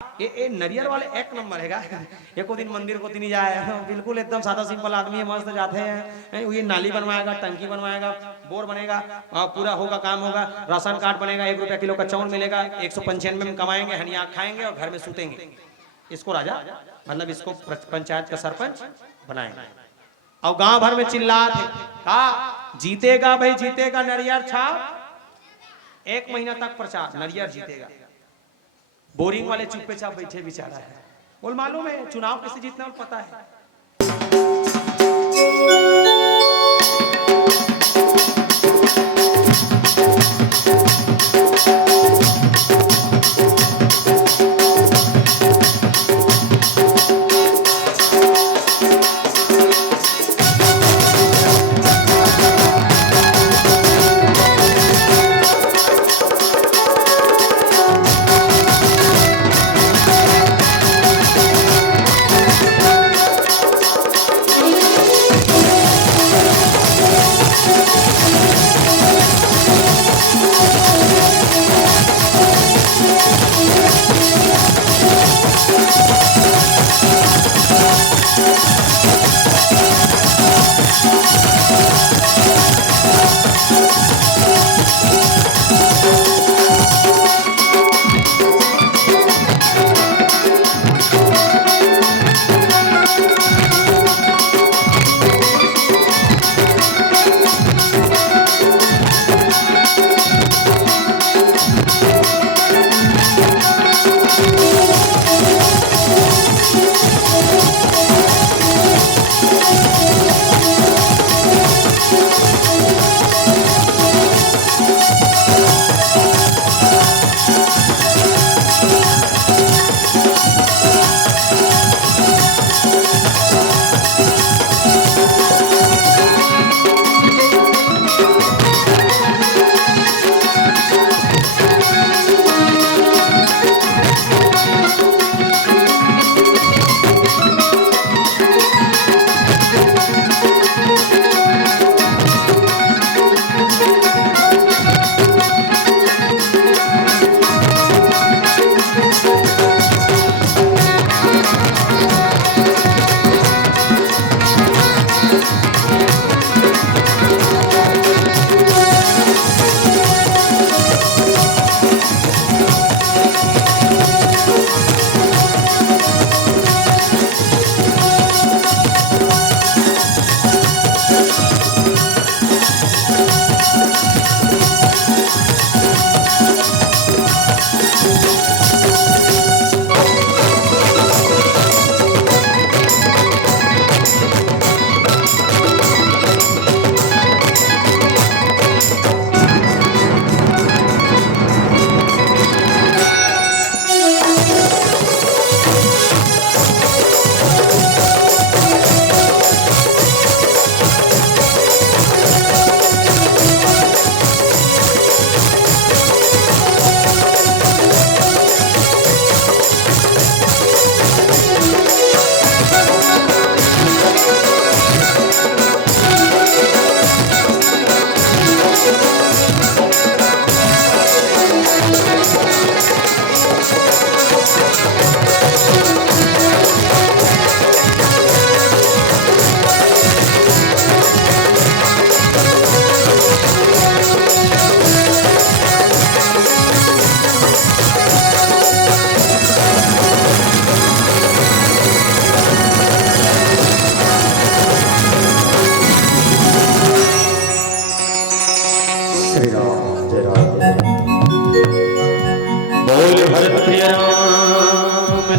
ये नरियर वाले एक नंबर हैगा। एको दिन मंदिर को नहीं जाए, बिल्कुल एकदम सादा सिंपल आदमी है, मस्त जाते हैं। ये नाली बनवाएगा, टंकी बनवाएगा, बोर बनेगा, पूरा होगा काम होगा, राशन कार्ड बनेगा, 1 रुपया किलो का चावल मिलेगा, 195 में कमाएंगे, हनिया खाएंगे और घर में सूतेंगे। इसको राजा मतलब इसको पंचायत का सरपंच बनाएंगे। और गांव भर में चिल्ला थे कहा जीतेगा भाई जीतेगा नरियर छाप, 1 महीना तक प्रचार नरियर जीतेगा। बोरिंग वाले चुप्पे चाप बैठे बेचारा है, बोल मालूम है चुनाव कैसे जीतना पता है।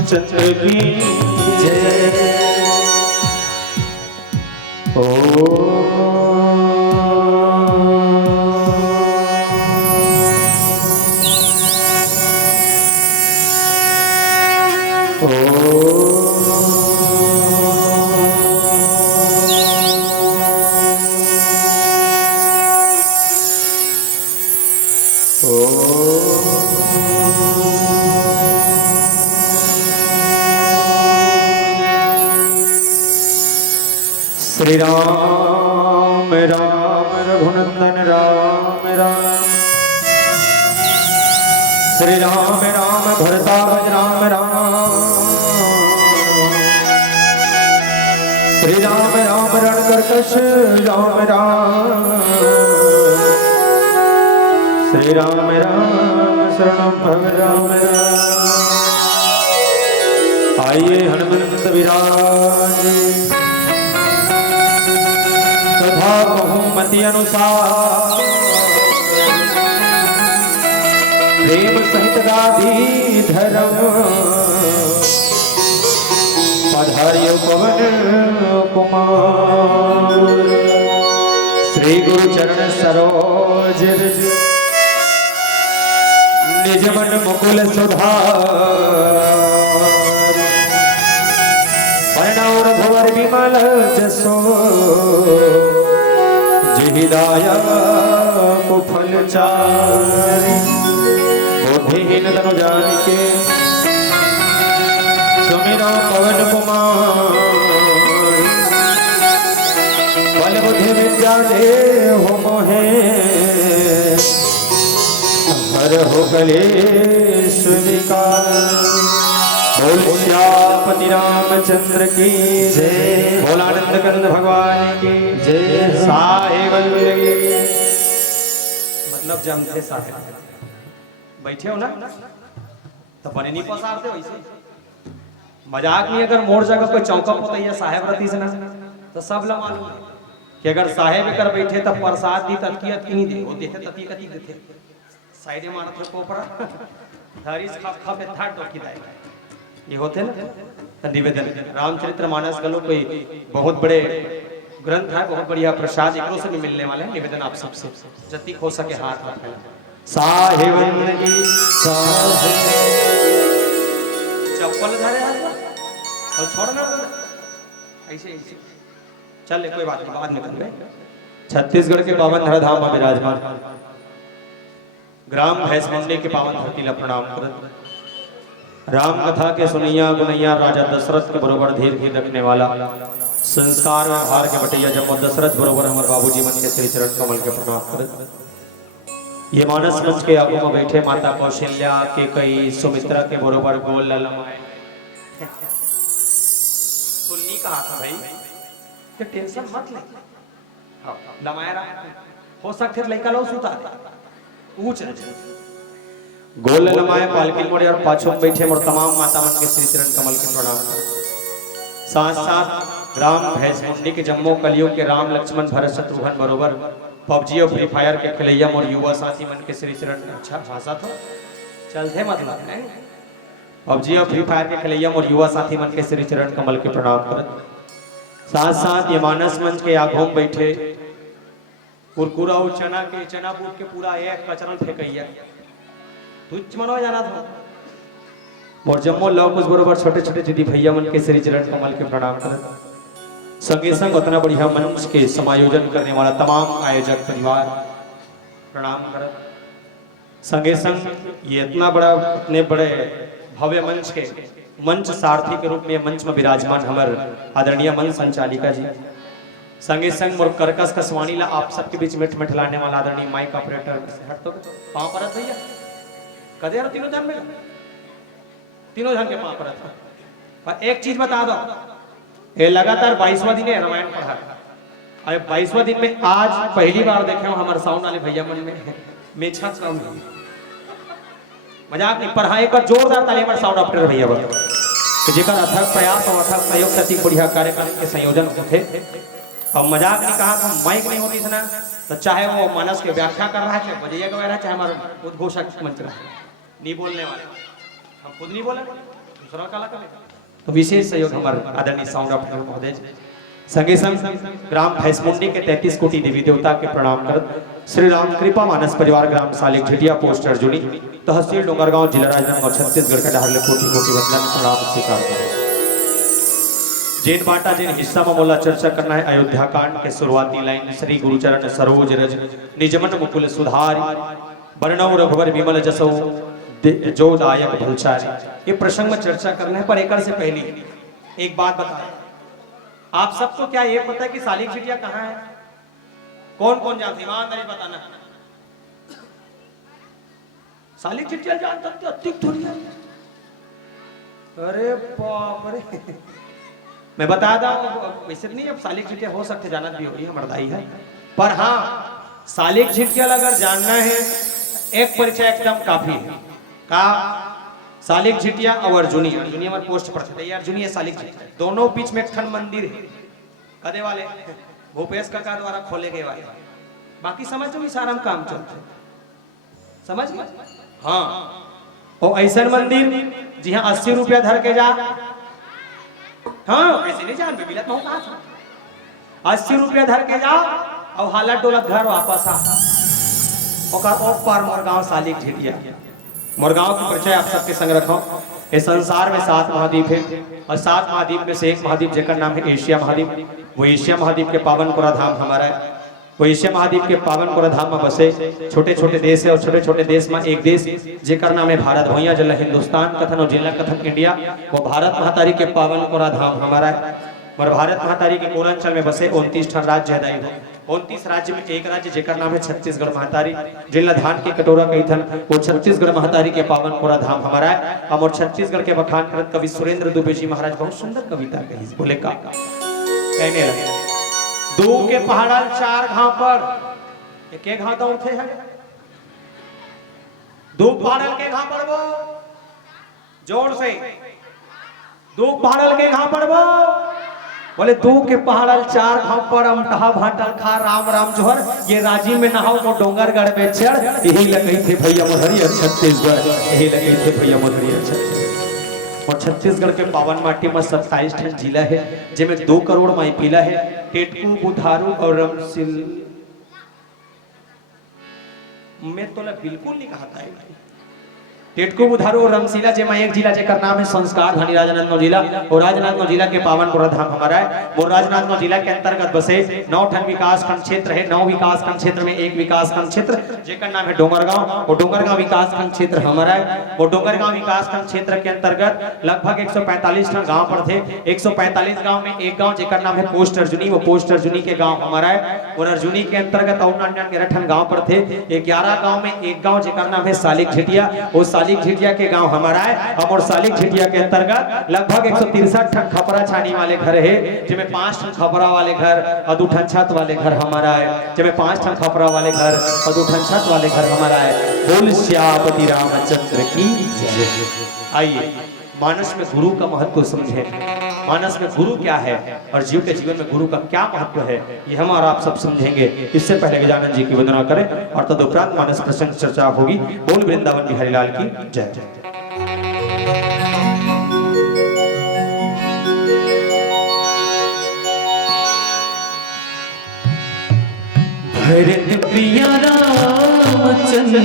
चंद्र की जय। श्री राम राम रघुनंदन राम राम श्री राम राम भरताज राम राम, श्री राम राम रणकर्कश राम राम, श्री राम राम शरणं भव राम राम। आइए हनुमंत विराज तथा बहुमति अनुसार, प्रेम सहित गादी धर्म पधारियो पवन कुमार। श्री गुरु चरण सरोज रज, निज मन मुकुल सुधार, वर्णौर भवर विमल जसो, जिहिदाया कुफल चारि। बुद्धिहीन तनु जानिके सुमिरो पवन कुमार, बल बुद्धि विद्या देहु मोहे, हर हो कलेश विकार। बोल श्यामपति रामचंद्र की जय, भोलानंद कंद भगवान की जय। साहेब मतलब जमते साहेब बैठे हो ना तो बने नहीं पसारते वैसे। मजाक नहीं, अगर मोड़ जगह कोई चौका होता है साहेब रती से ना तो सब लोग मालूम है कि अगर साहेब कर बैठे तब प्रसाद दी तत्कियत की नहीं दे, वो देते तती कती देते साइडे मारत है कोपरा धरिस खप खप था टोकी दाई ये होते ना। तो निवेदन रामचरितमानस गलो कोई बहुत बड़े ग्रंथ है, बहुत बढ़िया प्रसाद एकरो से भी मिलने वाले हैं। निवेदन आप सबसे जति हो सके हाथ रखें। साहेब चप्पल धरे और छोड़ना ऐसे ऐसे चल कोई बात नहीं, बाद में कर गए। छत्तीसगढ़ के पावन धराधाम में विराजमान ग्राम भैंसमुंडी के पावन धरती ला प्रणाम करत, राम कथा के सुनैया गुनैया राजा दशरथ के बरोबर धीर धीर रखने वाला, संस्कार व्यवहार के बटैया जब दशरथ बरोबर हमारे बाबूजी मन के श्री चरण कमल के प्रणाम करत। ये मानस मंच के आगू में बैठे माता कौशल्या के कई सुमित्रा के बरोबर गोल ललमाए। सुन्नी कहा था भाई कि टेंशन मत ले, लमाया रहा हो सकते लड़का लो सुता ऊंच गोल ललमाए पालकी मोड़े और पाछों में बैठे और तमाम माता मन के श्री चरण कमल के प्रणाम कर। साथ साथ ग्राम भैंसमुंडी के जम्मू कलियुग के राम लक्ष्मण भरत शत्रुघ्न बरोबर पबजी और फ्री फायर के खिलैया और युवा साथी मन के श्री चरण। अच्छा भाषा तो चलते मतलब है। पबजी और फ्री फायर के खिलैया और युवा साथी मन के श्री चरण कमल के प्रणाम करत। साथ साथ ये मानस मंच के आगों में बैठे कुरकुरा और चना बूट के पूरा एक कचरन फेंकैया तुच्छ मनो जाना था और जम्मो लोग उस बरोबर छोटे छोटे दीदी भैया मन के श्री चरण कमल के प्रणाम करत। संगे संग उतना बढ़िया मंच के समायोजन करने वाला तमाम आयोजक परिवार प्रणाम करत। संगे संग ये इतना बड़ा इतने बड़े भव्य मंच के मंच सारथी के रूप में मंच में विराजमान हमारे आदरणीय मंच संचालिका जी, संगे संग मोर कर्कश कसवानी ला आप सबके बीच में मिठलाने वाला आदरणीय माइक ऑपरेटर हट तो पांव परत भैया कदे तीनों जन में तीनों जन के पांव परत। पर एक चीज बता दो, ये लगातार 22वां दिन है रामायण पढ़ा और 22वां दिन में आज पहली बार देखे हो हमारे साउंड वाले भैया मन में मेछा कम मजाक नहीं पढ़ाई पर जोरदार ताली हमारे साउंड ऑपरेटर भैया बता कि जेकर अथक प्रयास और अथक सहयोग से बढ़िया कार्यक्रम के संयोजन होते। और मजाक नहीं कहा तो माइक नहीं होती ना तो चाहे वो मानस के व्याख्या कर रहा है चाहे बजैया गा रहा है चाहे हमारा उद्घोषक मंच रहा है नहीं बोलने वाले हम खुद नहीं बोले दूसरा काला करेगा। तो विशेष सहयोग हमारे आदरणीय साउंड ऑपरेटर महोदय संगे संग ग्राम भैंसमुंडी के 33 कोटि देवी देवता के प्रणाम कर श्री राम कृपा मानस परिवार ग्राम सालिक झिटिया पोस्ट अर्जुनी तहसील डोंगरगांव जिला राजनांदगांव छत्तीसगढ़ के डहर कोटि कोटि वंदन प्रणाम स्वीकार करें। जेन बाटा जेन हिस्सा में मोला चर्चा करना है अयोध्या कांड के शुरुआती लाइन श्री गुरुचरण सरोज रज निजमन मुकुल सुधारी वर्णव रघुवर विमल जसो जो दायक भलचारी। ये प्रसंग में चर्चा करना है पर एक से पहले एक बात बता, आप सबको क्या ये पता है कि सालिक झिटिया कहाँ है? कौन कौन जानते? ईमानदारी बताना। सालिक छिटिया जानता थे अतिक थोड़ी है। अरे बाप रे, मैं बता दा वैसे नहीं, अब सालिक छिटिया हो सकते जानत भी होगी मर्दाई है, पर हाँ सालिक छिटिया अगर जानना है एक परिचय एकदम काफी है। का सालिक झिटिया और अर्जुनी, अर्जुनी हमारे पोस्ट पर थे, अर्जुनी है सालिक झिटिया, दोनों बीच में एक खंड मंदिर है, कदे वाले भूपेश काका द्वारा खोले गए वाले। बाकी समझ लो सारा काम चलते समझ गए। हाँ और ऐसा मंदिर जी हाँ 80 रुपया धर के जा, हाँ ऐसे नहीं जान मिलत मैं कहा था 80 रुपया धर के जा और हालत डोलत घर वापस आ। और पार मोरगांव सालिक झिटिया, मोरगांव की परिचय आप सबके संग रखो। इस संसार में 7 महाद्वीप है और 7 महाद्वीप में से एक महाद्वीप जेकर नाम है एशिया महाद्वीप। वो एशिया महाद्वीप के पावन कोरा धाम हमारा है। वो एशिया महाद्वीप के पावन कोरा धाम में बसे छोटे छोटे देश है और छोटे छोटे देश में एक देश जेकर नाम है भारत। भैया जिला हिंदुस्तान कथन और जिला कथन इंडिया, वो भारत महातारी के पावन कोरा धाम हमारा है। और भारत महातारी के कोरांचल में बसे 29 राज्य है। 29 राज्य में एक राज्य जेकर नाम है छत्तीसगढ़ महातारी, जिला धान के कटोरा कही थन, वो छत्तीसगढ़ महातारी के पावन कोरा धाम हमारा है। हम और छत्तीसगढ़ के बखान करत कवि सुरेंद्र दुबे जी महाराज बहुत सुंदर कविता कही, बोले का कहने लगे, दो के पहाड़ 4 घाव पर एक घाव तो उठे है, दो पहाड़ के घाव पर वो जोर से, दो पहाड़ के घाव पर वो बोले, दो के पहाड़ 4 घाव पर अमटहा भाटल खा राम राम जोहर, ये राजी में नहाओ वो डोंगरगढ़ में चढ़, यही लगे थे भैया मोहरिया छत्तीसगढ़, यही लगे थे भैया मोहरिया छत्तीसगढ़। और छत्तीसगढ़ के पावन माटी में 27 ठन जिला है, जिसमें 2 करोड़ माई पीला है, टेटकू बुधारू और रमसिल मैं तो बिल्कुल नहीं कहा था। टेटको बुधारू और रमसीला जेमा एक जिला जेकर नाम है संस्कार धनी राजनांदगांव जिला। और राजनांदगांव जिला के पावन कोरा धाम हमारा है। वो राजनांदगांव जिला के अंतर्गत बसे 9 ठन विकास खंड क्षेत्र है। 9 विकास खंड क्षेत्र में एक विकास खंड क्षेत्र जेकर नाम है डोंगरगांव। और डोंगरगांव विकास खंड क्षेत्र हमारा है। और डोंगरगांव विकास खंड क्षेत्र के अंतर्गत लगभग 145 ठन गाँव पर थे। 145 गाँव में एक गाँव जेकर नाम है पोस्ट अर्जुनी, वो पोस्ट अर्जुनी के गाँव हमारा है। और अर्जुनी के अंतर्गत और 99 ठन गाँव पर थे। 11 गाँव में एक गाँव जेकर नाम है सालिक झिटिया, वो सालिक झिटिया के गांव हमारा है। हम और सालिक झिटिया के अंतर्गत लगभग 163 ठन खपरा छानी वाले घर है, जिसमें 5 ठन खपरा वाले घर और 2 ठन छत वाले घर हमारा है। जिसमें 5 ठन खपरा वाले घर और 2 ठन छत वाले घर हमारा है। बोल श्यामपति रामचंद्र की जय। आइए मानस में गुरु का महत्व समझे, मानस में गुरु क्या है और जीव के जीवन में गुरु का क्या महत्व है, ये हम और आप सब समझेंगे। इससे पहले गजानन जी की वंदना करें और तदुपरांत मानस प्रसंग चर्चा होगी। बोल वृंदावन बिहारी लाल की जय जय। भरत प्रिया रामचंद्र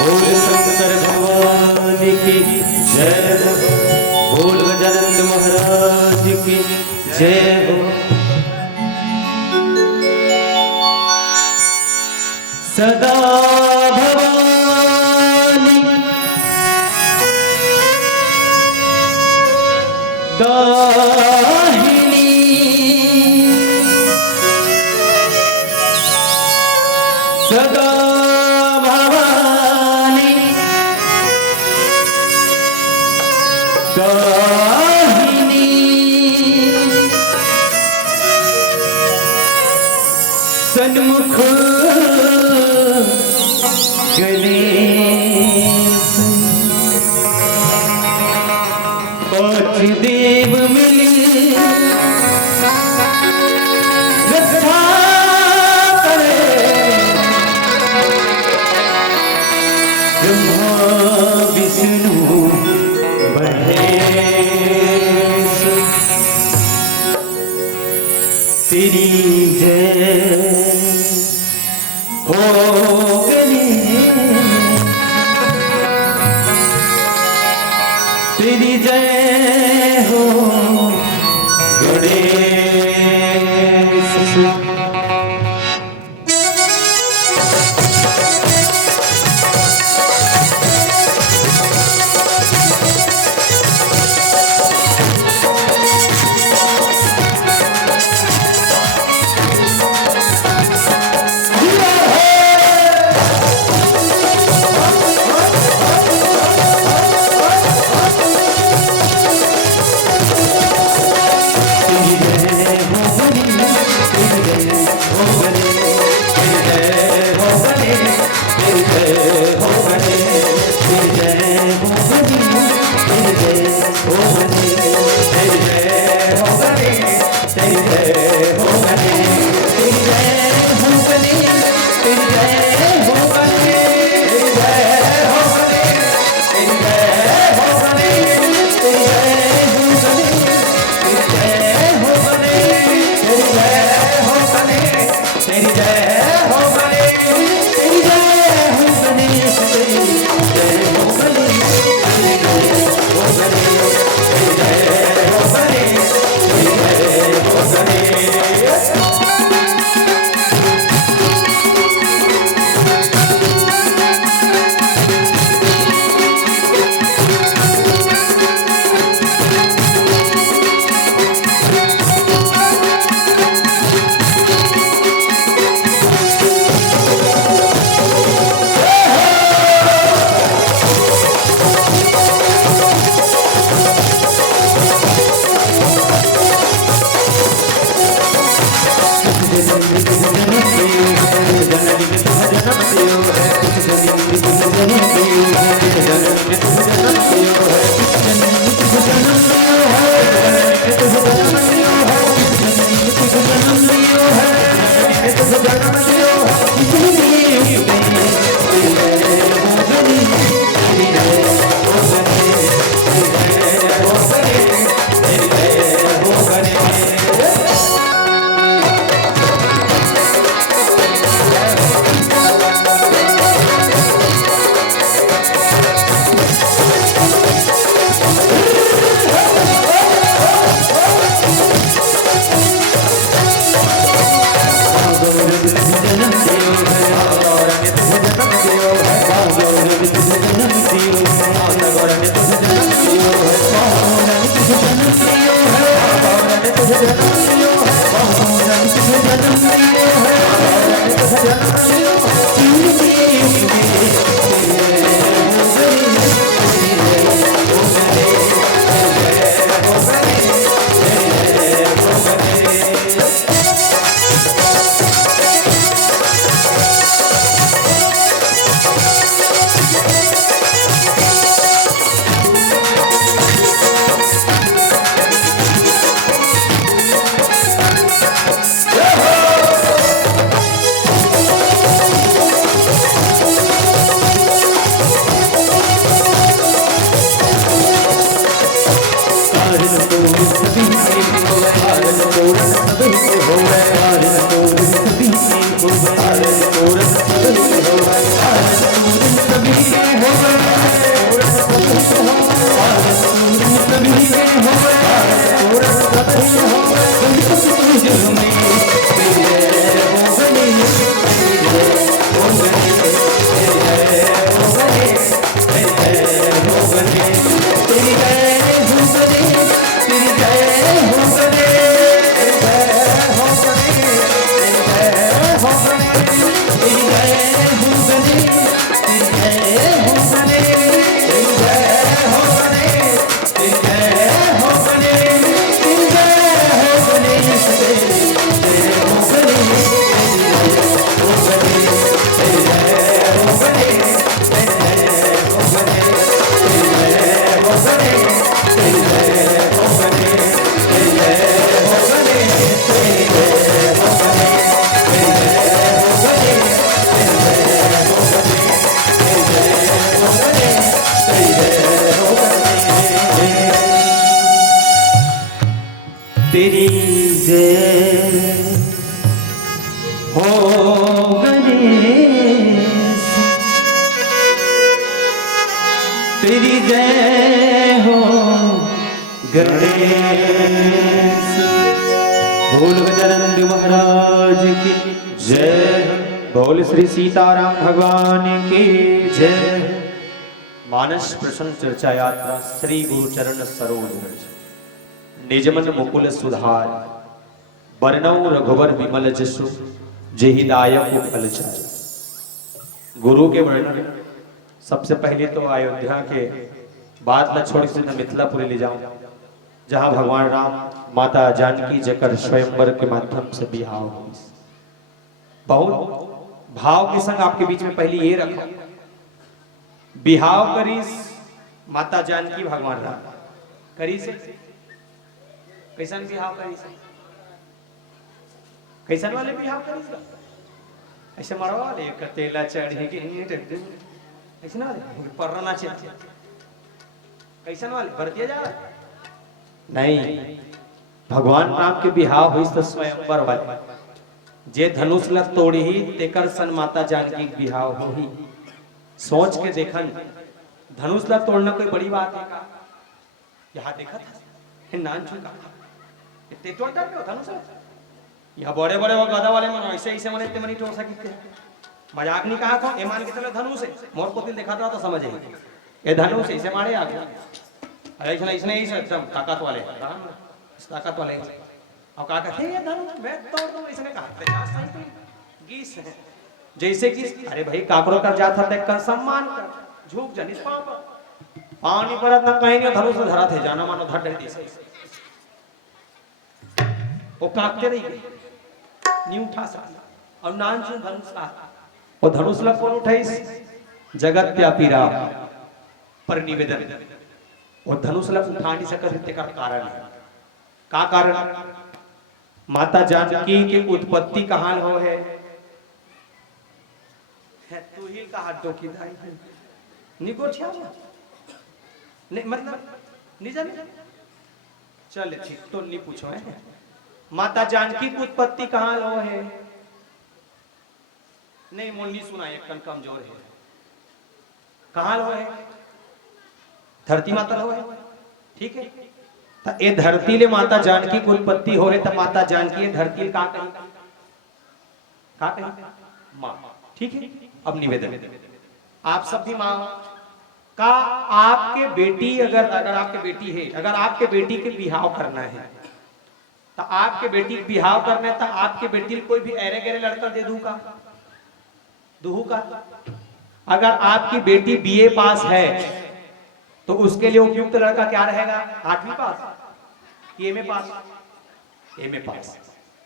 बोल शंकर भगवान की जय हो, बोल गजानन महाराज की जय हो। सदा भवानी दाहिनी सदा भवानी दाहिनी सन्मुख गणेश पांच देव मिले रक्षा करे, ब्रह्मा विष्णु महेश तेरी जय हो गणेश, तेरी जय हो गणेश। तेरी जय हो गणेश तेरी जय हो गणेश तेरी जय हो गणेश तेरी जय हो गणेश तेरी जय हो गणेश तेरी जय हो गणेश तेरी जय हो गणेश तेरी जय हो गणेश तेरी जय हो गणेश तेरी जय हो गणेश तेरी जय हो गणेश तेरी जय हो गणेश तेरी जय हो गणेश तेरी जय हो गणेश तेरी जय हो गणेश तेरी जय हो गणेश तेरी जय हो गणेश तेरी जय हो गणेश तेरी जय हो गणेश बोल गजानंद महाराज की जय बोल श्री सीताराम भगवान की जय। मानस प्रसन्न चर्चा यात्रा श्री गुरु चरण सरोज रज निजमन मुकुल सुधार वर्णव रघुवर विमल जसु जेहि दायक फल चार। गुरु के वर्णन सबसे पहले तो अयोध्या के बाद न छोड़ से मिथिलापुरी ले जाऊं, जहां भगवान राम माता जानकी जकर स्वयंवर के माध्यम से बिहाव हुई। बहुत भाव के संग आपके बीच में पहले ये रखो, बिहाव करीस माता जानकी भगवान राम करी से कैसन बिहाव करी से, कैसन वाले बिहाव करी से, ऐसे मरवा ले कतेला चढ़ी के ऐसे ना पर्रा नाचे, कैसन वाले भरतिया जा रहा नहीं। भगवान राम के बिहाव हुई तो स्वयंवर वाले जे धनुष ल तोड़ी ही तेकर सन माता जानकी के बिहाव हो ही। सोच के देखन धनुष ला तोड़ना कोई बड़ी बात है का? यहाँ देखा था नान चुका इतने तोड़ डाल के धनुष यह बड़े बड़े वो गधा वाले मन ऐसे ऐसे मन इतने मनी तोड़ सकते हैं। मजाक नहीं कहा था, ईमान के चलो धनुष है, मोर को दिल देखा था तो समझे ये धनुष ऐसे मारे आगे ऐसा इसने एकदम ताकत वाले ताकत वाले और कहा कहते ये धनुष मैं तोड़ दूं, इसने कहा गीस है जैसे कि अरे भाई काकरो कर जाता देख कर सम्मान कर झुक जनिस पानी परत न कहीं नहीं धनुष धरा थे जाना मानो धर दे वो काकते रही गई नहीं उठा सकता और नान से धनुष का वो धनुष ला कौन उठाइस जगत व्यापी राम पर निवेदन वो धनुष ला उठा नहीं सकते का कारण है का कारण माता जानकी की उत्पत्ति कहां हो है तू ही का हाथ दो की दाई निगोठिया नहीं मतलब नहीं जाने चल ठीक तो नहीं पूछो है माता जानकी की उत्पत्ति कहां लो है नहीं मोनी सुना एक कन कमजोर है कहां लो है धरती माता लो है ठीक है तो ये धरती ले माता जानकी की उत्पत्ति हो है तो माता जानकी धरती का कही मां ठीक है। अब निवेदन आप सब भी मां का आपके बेटी अगर आपके बेटी है अगर आपके बेटी के बिहाव करना है तो आपके बेटी के बिहाव करना है तो आपके बेटी कोई भी ऐरे गहरे लड़का दे दूँ का अगर आपकी बेटी बीए पास है तो उसके लिए उपयुक्त लड़का क्या रहेगा 8वीं पास एमए पास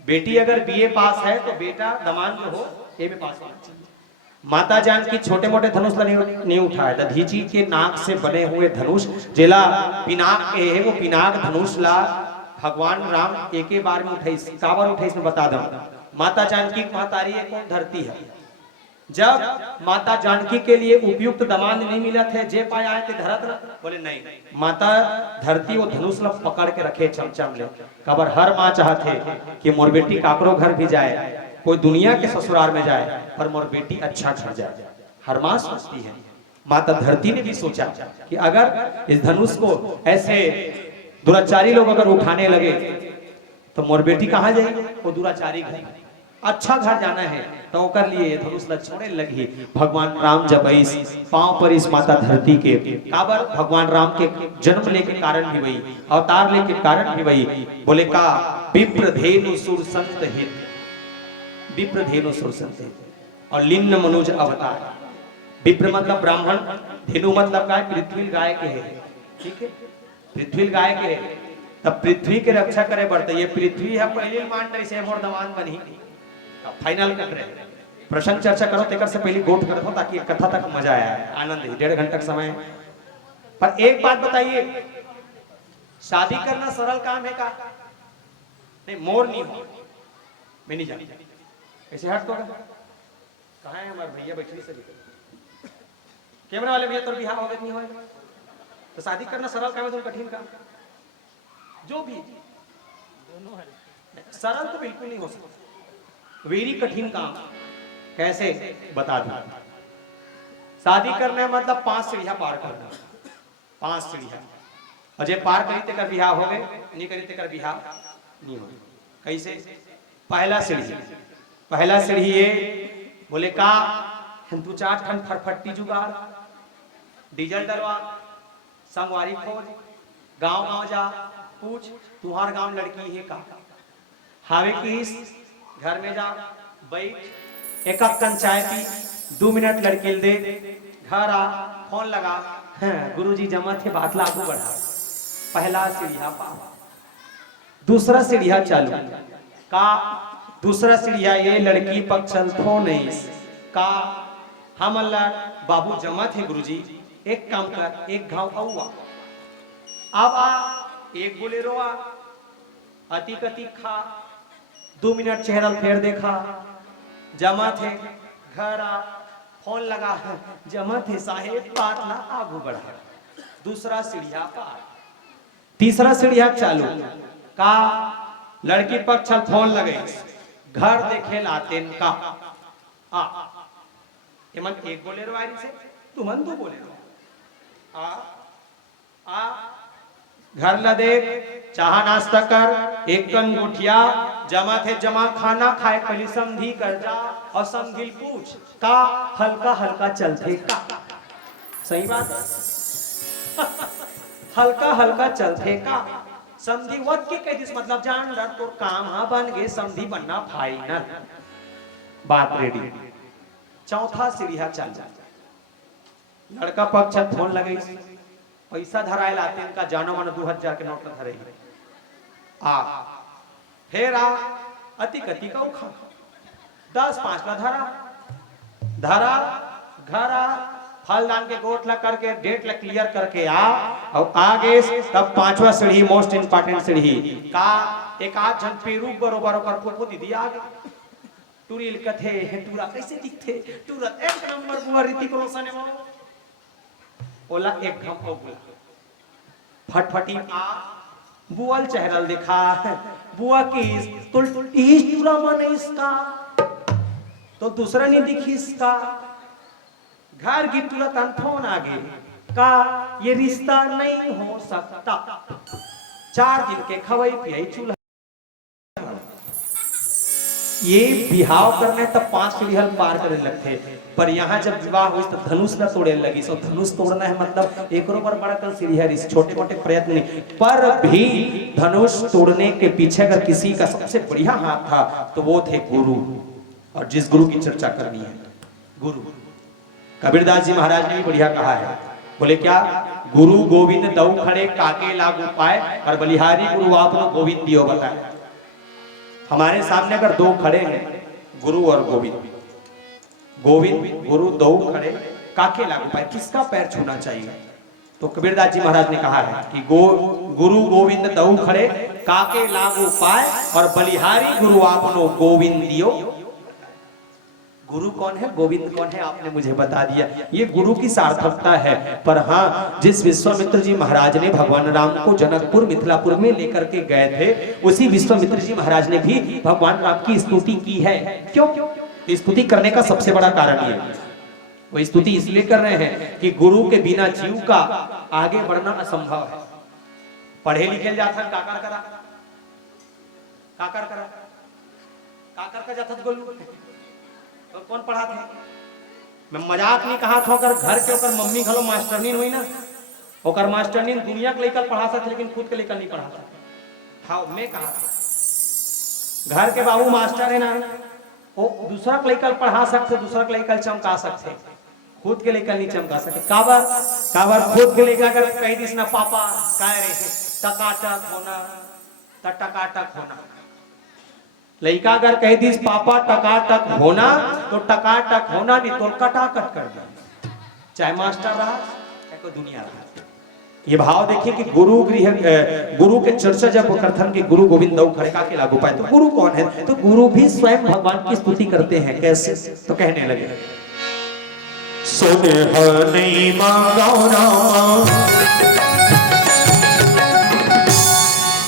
बेटी अगर बीए पास है तो बेटा दमान जो हो एमए पास होना चाहिए। माता जानकी छोटे मोटे धनुष नहीं उठाए दधीची के नाक से बने हुए धनुष जिला पिनाक के है वो पिनाक धनुष ला भगवान राम एक बार में उठाई काबर उठाई इसमें बता दो। माता जानकी महतारी है कौन धरती है जब माता जानकी के लिए उपयुक्त दमाद नहीं मिला थे जे पाया है ते धरत बोले नहीं माता धरती वो धनुष ला पकड़ के रखे चमचम ले कबर हर माँ चाहते कि मोर बेटी काकरो घर भी जाए कोई दुनिया के ससुराल में जाए पर मोर बेटी अच्छा घर जाए हर मां सोचती है। माता धरती ने भी सोचा कि अगर इस धनुष को ऐसे दुराचारी लोग अगर उठाने लगे तो मोर बेटी कहां जाएगी वो दुराचारी घर अच्छा घर जाना है तो कर लिए धनुष ला छोड़े लगी। भगवान राम जब इस पांव पर इस माता धरती के काबर भगवान राम के जन्म लेके कारण भी वही अवतार लेके कारण भी वही बोले का विप्रधेनु सुर संत हित विप्रधेनु सुर संत और लिन्न मनुज अवतार। विप्र मतलब ब्राह्मण धेनु मतलब गाय पृथ्वी गाय के है ठीक है पृथ्वी गाय के है तब पृथ्वी के रक्षा करे बढ़ते ये पृथ्वी है पहले मान रही से मोर दमान बनी फाइनल कर रहे प्रश्न चर्चा करो तेकर से पहले गोट कर दो ताकि कथा तक मजा आया आनंद ही 1.5 घंटे का समय पर एक बात बताइए शादी करना सरल काम है का नहीं मोर नहीं हो मैं नहीं जानता कैसे हट तो कहाँ है हमारे भैया बैठने से कैमरा वाले भैया तो बिहार होगा नहीं होगा तो शादी करना सरल काम है तो कठिन काम जो भी दोनों है सरल तो बिल्कुल नहीं हो सकता वेरी कठिन काम कैसे बता दूं। शादी करने मतलब 5 सीढ़ियां पार करना 5 सीढ़ियां और जे पार करी तेकर बिहार हो गए नहीं करी तेकर बिहार नहीं हो कैसे पहला सीढ़ी ये बोले का तू 4 ठन फरफट्टी जुगाड़ डीजल डलवा संगवारी खोज गांव जा पूछ तुम्हार गांव लड़की है का हावे की घर में जा बैठ एक कन चाय पी 2 मिनट लड़की दे घर आ फोन लगा गुरुजी जमा थे बात लागू बढ़ा पहला सीढ़िया पा दूसरा सीढ़िया चालू का दूसरा सीढ़िया ये लड़की पक्ष चल थो नहीं का हम अल्लाह बाबू जमा थे गुरुजी, एक काम कर, एक घाव औवा अब आ, एक बोलेरो आ, अति कति खा, 2 मिनट चेहरा फेर देखा, जमा थे घर आ, फोन लगा, जमा थे साहेब पातला आगू बढ़ा, दूसरा सीढ़िया पार, तीसरा सीढ़िया चालू का लड़की पक्ष फोन लगे, घर देखे लातेन का आ एमन एक बोलेरो आरी से तुमन 2 बोलेरो आ घर ला देख, चाह नाश्ता कर, एक कन गुठिया, जमा थे जमा खाना खाए, पहले समझी कर जा और समझिल पूछ का हल्का हल्का चलते का, सही बात हल्का हल्का चलते का, समझी वत के कह दिस मतलब जान डर तो काम हाँ बन गए, समझी बनना फाइनल बात रेडी। चौथा सीढ़िया चल जा, लड़का पक्ष फोन लगे, पैसा धराए लाते इनका जानो मानो 2000 के नोट धरे आ फिर आ अति कति का उखा 10-5 ला धरा घर आ फलदान के गोठला करके डेट ला क्लियर करके आ और आगे तब 5वां सीढ़ी मोस्ट इंपोर्टेंट सीढ़ी का एक आध जन पेरू बरोबर कर फुफु दीदी आ गए टूरिल कथे टूरा कैसे दिखथे टूरा एक नंबर बुआ ऋतिक रोशन है ओला एक घम हो बुला फटफटी आ बुअल चेहरल दिखा बुआ की तुल इस टूरा माने इसका तो दूसरा नहीं दिखी इसका घर की तुरंत फोन आ गई का ये रिश्ता नहीं हो सकता 4 दिन के खवई पियाई चूल्हा ये बिहाव करने तब 5 सीढ़ियां पार करने लगते पर यहाँ जब विवाह हुई तो धनुष न तोड़ने लगी सो धनुष तोड़ना है मतलब एक बड़ा कर सीढ़िया छोटे मोटे प्रयत्न नहीं पर भी धनुष तोड़ने के पीछे अगर किसी का सबसे बढ़िया हाथ था तो वो थे गुरु और जिस गुरु की चर्चा करनी है गुरु कबीरदास जी महाराज ने भी बढ़िया कहा है बोले क्या गुरु गोविंद दऊ खड़े काके लागू पाए और बलिहारी गुरु आपनो गोविंद दियो बताए हमारे सामने अगर 2 खड़े हैं गुरु और गोविंद गोविंद गुरु दो खड़े काके लागू पाए किसका पैर छूना चाहिए तो कबीरदास जी महाराज ने कहा है कि गुरु गोविंद दो खड़े काके लागू पाए और बलिहारी गुरु आपनो गोविंद दियो गुरु कौन है गोविंद कौन है आपने मुझे बता दिया ये गुरु की सार्थकता है पर हाँ जिस विश्वामित्र जी महाराज ने भगवान राम को जनकपुर मिथिलापुर में लेकर के गए थे उसी विश्वामित्र जी महाराज ने भी भगवान राम की स्तुति की है क्यों स्तुति करने का सबसे बड़ा कारण ये वो स्तुति इसलिए कर रहे हैं कि गुरु के बिना जीव का आगे बढ़ना असंभव है पढ़े लिखे जाता काकर करा काकर का जाता गोलू तो कौन पढ़ाते मैं मजाक नहीं कहा था अगर घर के ओकर मम्मी घलो मास्टरनी हुई ना ओकर मास्टरनी दुनिया के लेकर पढ़ा सकते लेकिन खुद के लेकर नहीं पढ़ाता हाँ मैं कहा था घर के बाबू मास्टर है ना वो दूसरा को लेकर पढ़ा सकते दूसरा को लेकर चमका सकते खुद के लेकर नहीं चमका सकते काबर खुद के लेकर अगर कही दिस ना पापा कह रहे टकाटक होना टकाटक होना लड़का अगर कह दी पापा टकाटक होना तो टकाटक होना नहीं तो कटाकट कर दिया चाहे मास्टर रहा चाहे कोई दुनिया रहा ये भाव देखिए कि गुरु के चर्चा जब करथन के गुरु गोविंद दऊ खड़े काके लागू पाए तो गुरु कौन है तो गुरु भी स्वयं भगवान की स्तुति करते हैं कैसे तो कहने लगे सोने नहीं मांगा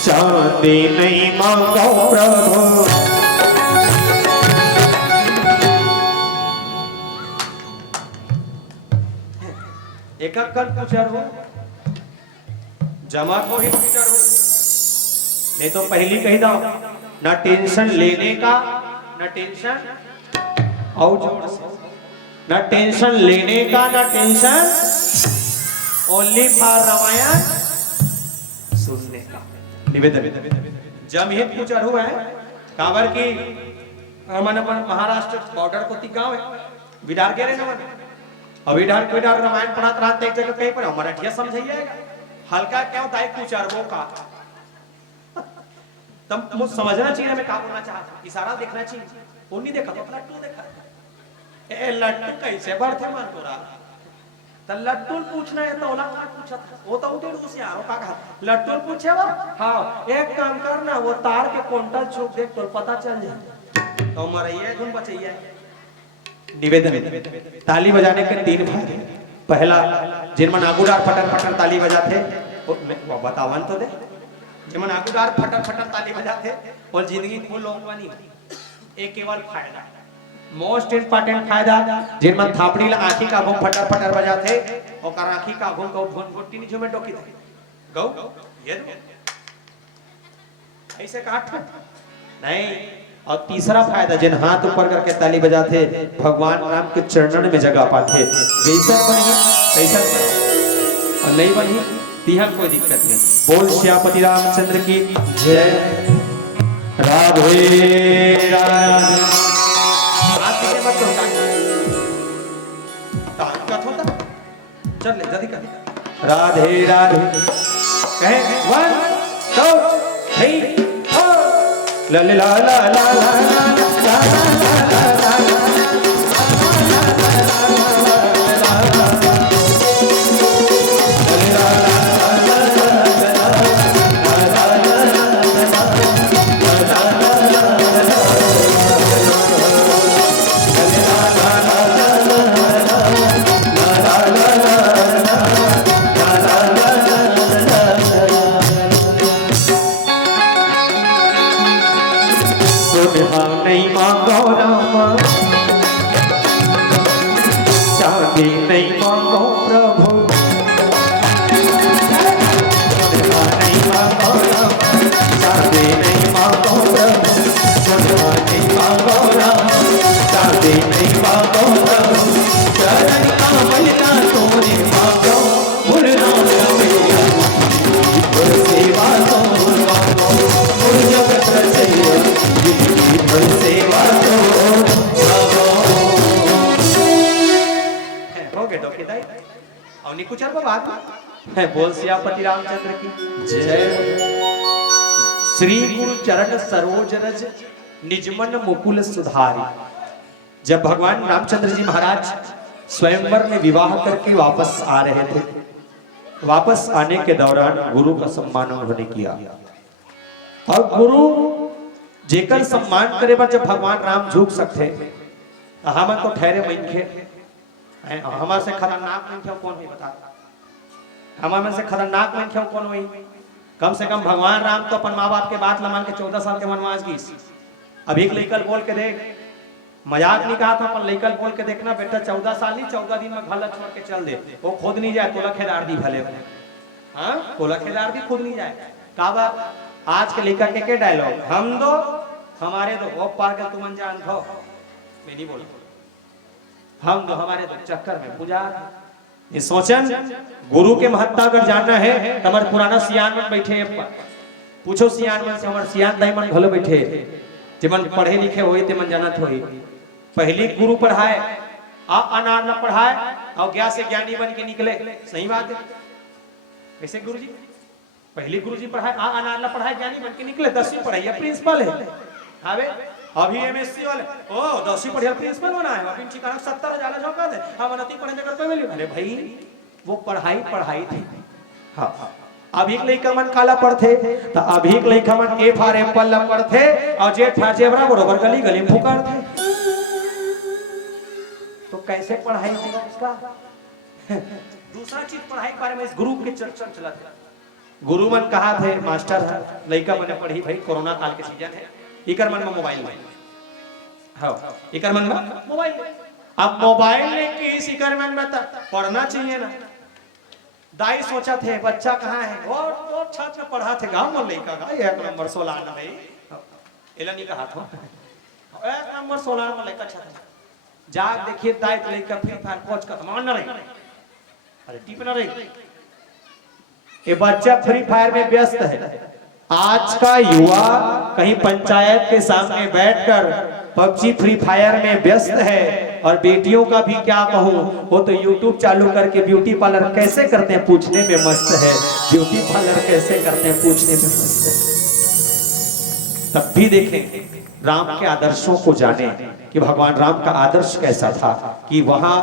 चांदी नहीं मांगा प्रभु एक कल पूछर हो जमा को ही पूछर हो नहीं तो पहली कही दो न टेंशन लेने का न टेंशन और जोर से न टेंशन लेने का न टेंशन ओनली फॉर रामायण सुनने का निवेदन जमहित पूछर हुआ है काबर की मन महाराष्ट्र बॉर्डर को गांव है विदार के रहे न अभी डार कोई डार रामायण पढ़ात रहते एक जगह कहीं पर मराठिया समझाइएगा हल्का क्या होता है कुछ अरबों का तब मुझे समझना चाहिए मैं क्या बोलना चाहता इशारा देखना चाहिए वो नहीं देखा तो अपना टू देखा ए लट्टू कैसे बढ़ते मन तोरा त लट्टू पूछना है तो ओला का पूछत वो तो उठे होशियार हो का लट्टू पूछे वो हां एक काम करना वो तार के कोंटल छुप देख तो पता चल जाए तो मरइए तुम बचइए निवेदन ताली बजाने के 3 फायदे पहला जिनमन आगुडार फटर फटर ताली बजाते वो बतावन तो दे जिनमन आगुडार फटर फटर ताली बजाते और जिंदगी फुल लोग बनी एक केवल फायदा मोस्ट इंपोर्टेंट फायदा जिनमन थापड़ी ला आंखी का घूम फटर फटर बजाते ओकर आंखी का घूम को फोन गोटी नीचे में डोकी थे गौ ये ऐसे काट नहीं और तीसरा फायदा जिन हाथ ऊपर करके ताली बजाते भगवान राम के चरणन में जगह पाते जैसा बनी तैसा और नहीं बनी तिहर कोई दिक्कत नहीं बोल श्यामपति रामचंद्र की जय राधे राधे चल ले जल्दी कर राधे राधे कहे 1 2 3 4 ला ला ला ला ला नहीं मांगो रामा चांदी नहीं मांगो प्रभु नहीं मांगो रामा चांदी नहीं मांगो प्रभु नहीं मांगो रामा चांदी नहीं मांगो प्रभु चरण कमल का तोरे मांगो भूलना सेवा तो जगत रचैया सेवा हो गए डॉक्टर दाई और निकुचर को बात है बोल सियापति रामचंद्र की जय श्री गुरु चरण सरोज रज निजमन मुकुल सुधारी जब भगवान रामचंद्र जी महाराज स्वयंवर में विवाह करके वापस आ रहे थे वापस आने के दौरान गुरु का सम्मान उन्होंने किया और गुरु जेकर सम्मान करे पर जब भगवान राम झुक सकते हम तो ठहरे मनखे हमारे से खतरनाक मनखे कौन है बता हमारे में से खतरनाक मनखे कौन हुई कम से कम भगवान राम तो अपन माँ बाप के बात मान के 14 साल के वनवास की अब एक लइकल बोल के देख मजाक नहीं कहा था अपन लइकल बोल के देखना बेटा 14 साल नहीं 14 दिन में घर छोड़ के चल दे वो खुद नहीं जाए तोला खेदार दी भले हाँ तोला खेदार दी खुद नहीं जाए का आज के लेकर के डायलॉग हम दो हमारे दो वो पार कर तुम अनजान दो मैं नहीं बोल हम दो हमारे दो चक्कर में पूजा ये सोचन गुरु के महत्ता अगर जानना है तो हमारे पुराना सियान में बैठे पूछो सियान में से हमारे सियान दाई मन घलो बैठे जिमन पढ़े लिखे होई ते मन जानत होई पहली गुरु पढ़ाए आ अनार न पढ़ाए और ज्ञान से ज्ञानी बन के निकले सही बात है कैसे गुरुजी पहली गुरुजी पढ़ाए आ अनार न पढ़ाए ज्ञानी बन के निकले 10वीं पढ़ाई प्रिंसिपल है अबे अभी एमएससी वाले ओ 10वीं पढ़िया प्रिंसिपल बना है अभी ठिकाना 70,000 झोंका दे हम अनति पढ़े जगत पे मिली अरे भाई वो पढ़ाई थी हां अभी के लइका मन काला पढ़थे तो अभी के लइका मन ए फॉर एप्पल ल पढ़थे और जे फॉर जेबरा बरोबर गली गली फुकारथे तो कैसे पढ़ाई होगा उसका दूसरा चीज पढ़ाई के बारे में इस गुरु के चर्चा चला था गुरु मन कहा थे मास्टर है लइका मन पढ़ी भाई कोरोना काल के सीजन है इकर मन में मोबाइल में हां इकर मन में मोबाइल अब मोबाइल ने किस इकर मन में पढ़ना चाहिए ना दाई सोचा थे बच्चा कहाँ है वो छत में पढ़ा थे गांव में लइका का 1 नंबर 16 ना भाई एला नहीं कहा था 1 नंबर 16 में लइका छत जाग देखिए दाई लइका फ्री फायर कोच का मान ना रही अरे टिप ना रही ये बच्चा फ्री फायर में व्यस्त है आज का युवा कहीं पंचायत के सामने बैठकर पबजी फ्री फायर में व्यस्त है और बेटियों का भी क्या कहूं वो तो YouTube चालू करके ब्यूटी पार्लर कैसे करते हैं पूछने में मस्त है ब्यूटी पार्लर कैसे करते हैं पूछने में मस्त है तब भी देखें राम के आदर्शों को जाने कि भगवान राम का आदर्श कैसा था, कि वहां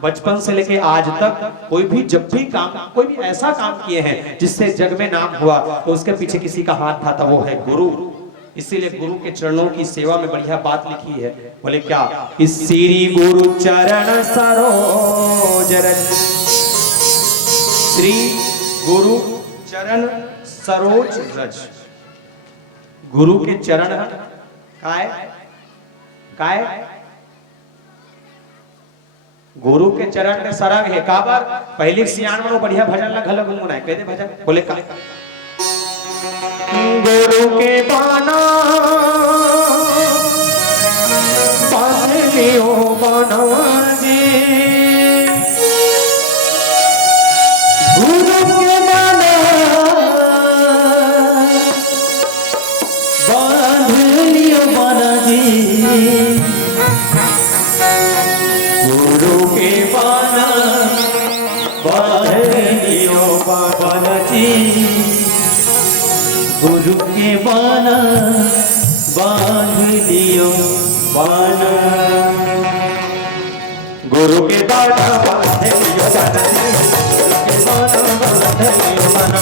बचपन से लेके आज तक कोई भी जब भी काम, कोई भी ऐसा काम किए हैं जिससे जग में नाम हुआ, तो उसके पीछे किसी का हाथ था, वो है गुरु। इसीलिए गुरु के चरणों की सेवा में बढ़िया बात लिखी है, बोले क्या, कि श्री गुरु चरण सरोज रज, श्री गुरु चरण सरोज रज। गुरु के चरण काय गुरु के चरण में सरंग है काबर। पहले सियान में बढ़िया भजन ला घल गुनगुनाए, कहते भजन बोले का, गुरु के बाना पालियो बनवाजी, गुरु के बाना बालियो बनाजी, गुरु के बाना बालियो बनाजी, गुरु के बाना बांध लियो बाना, गुरु के बाना बांध लियो बाना, गुरु के बाना बांध लियो बाना,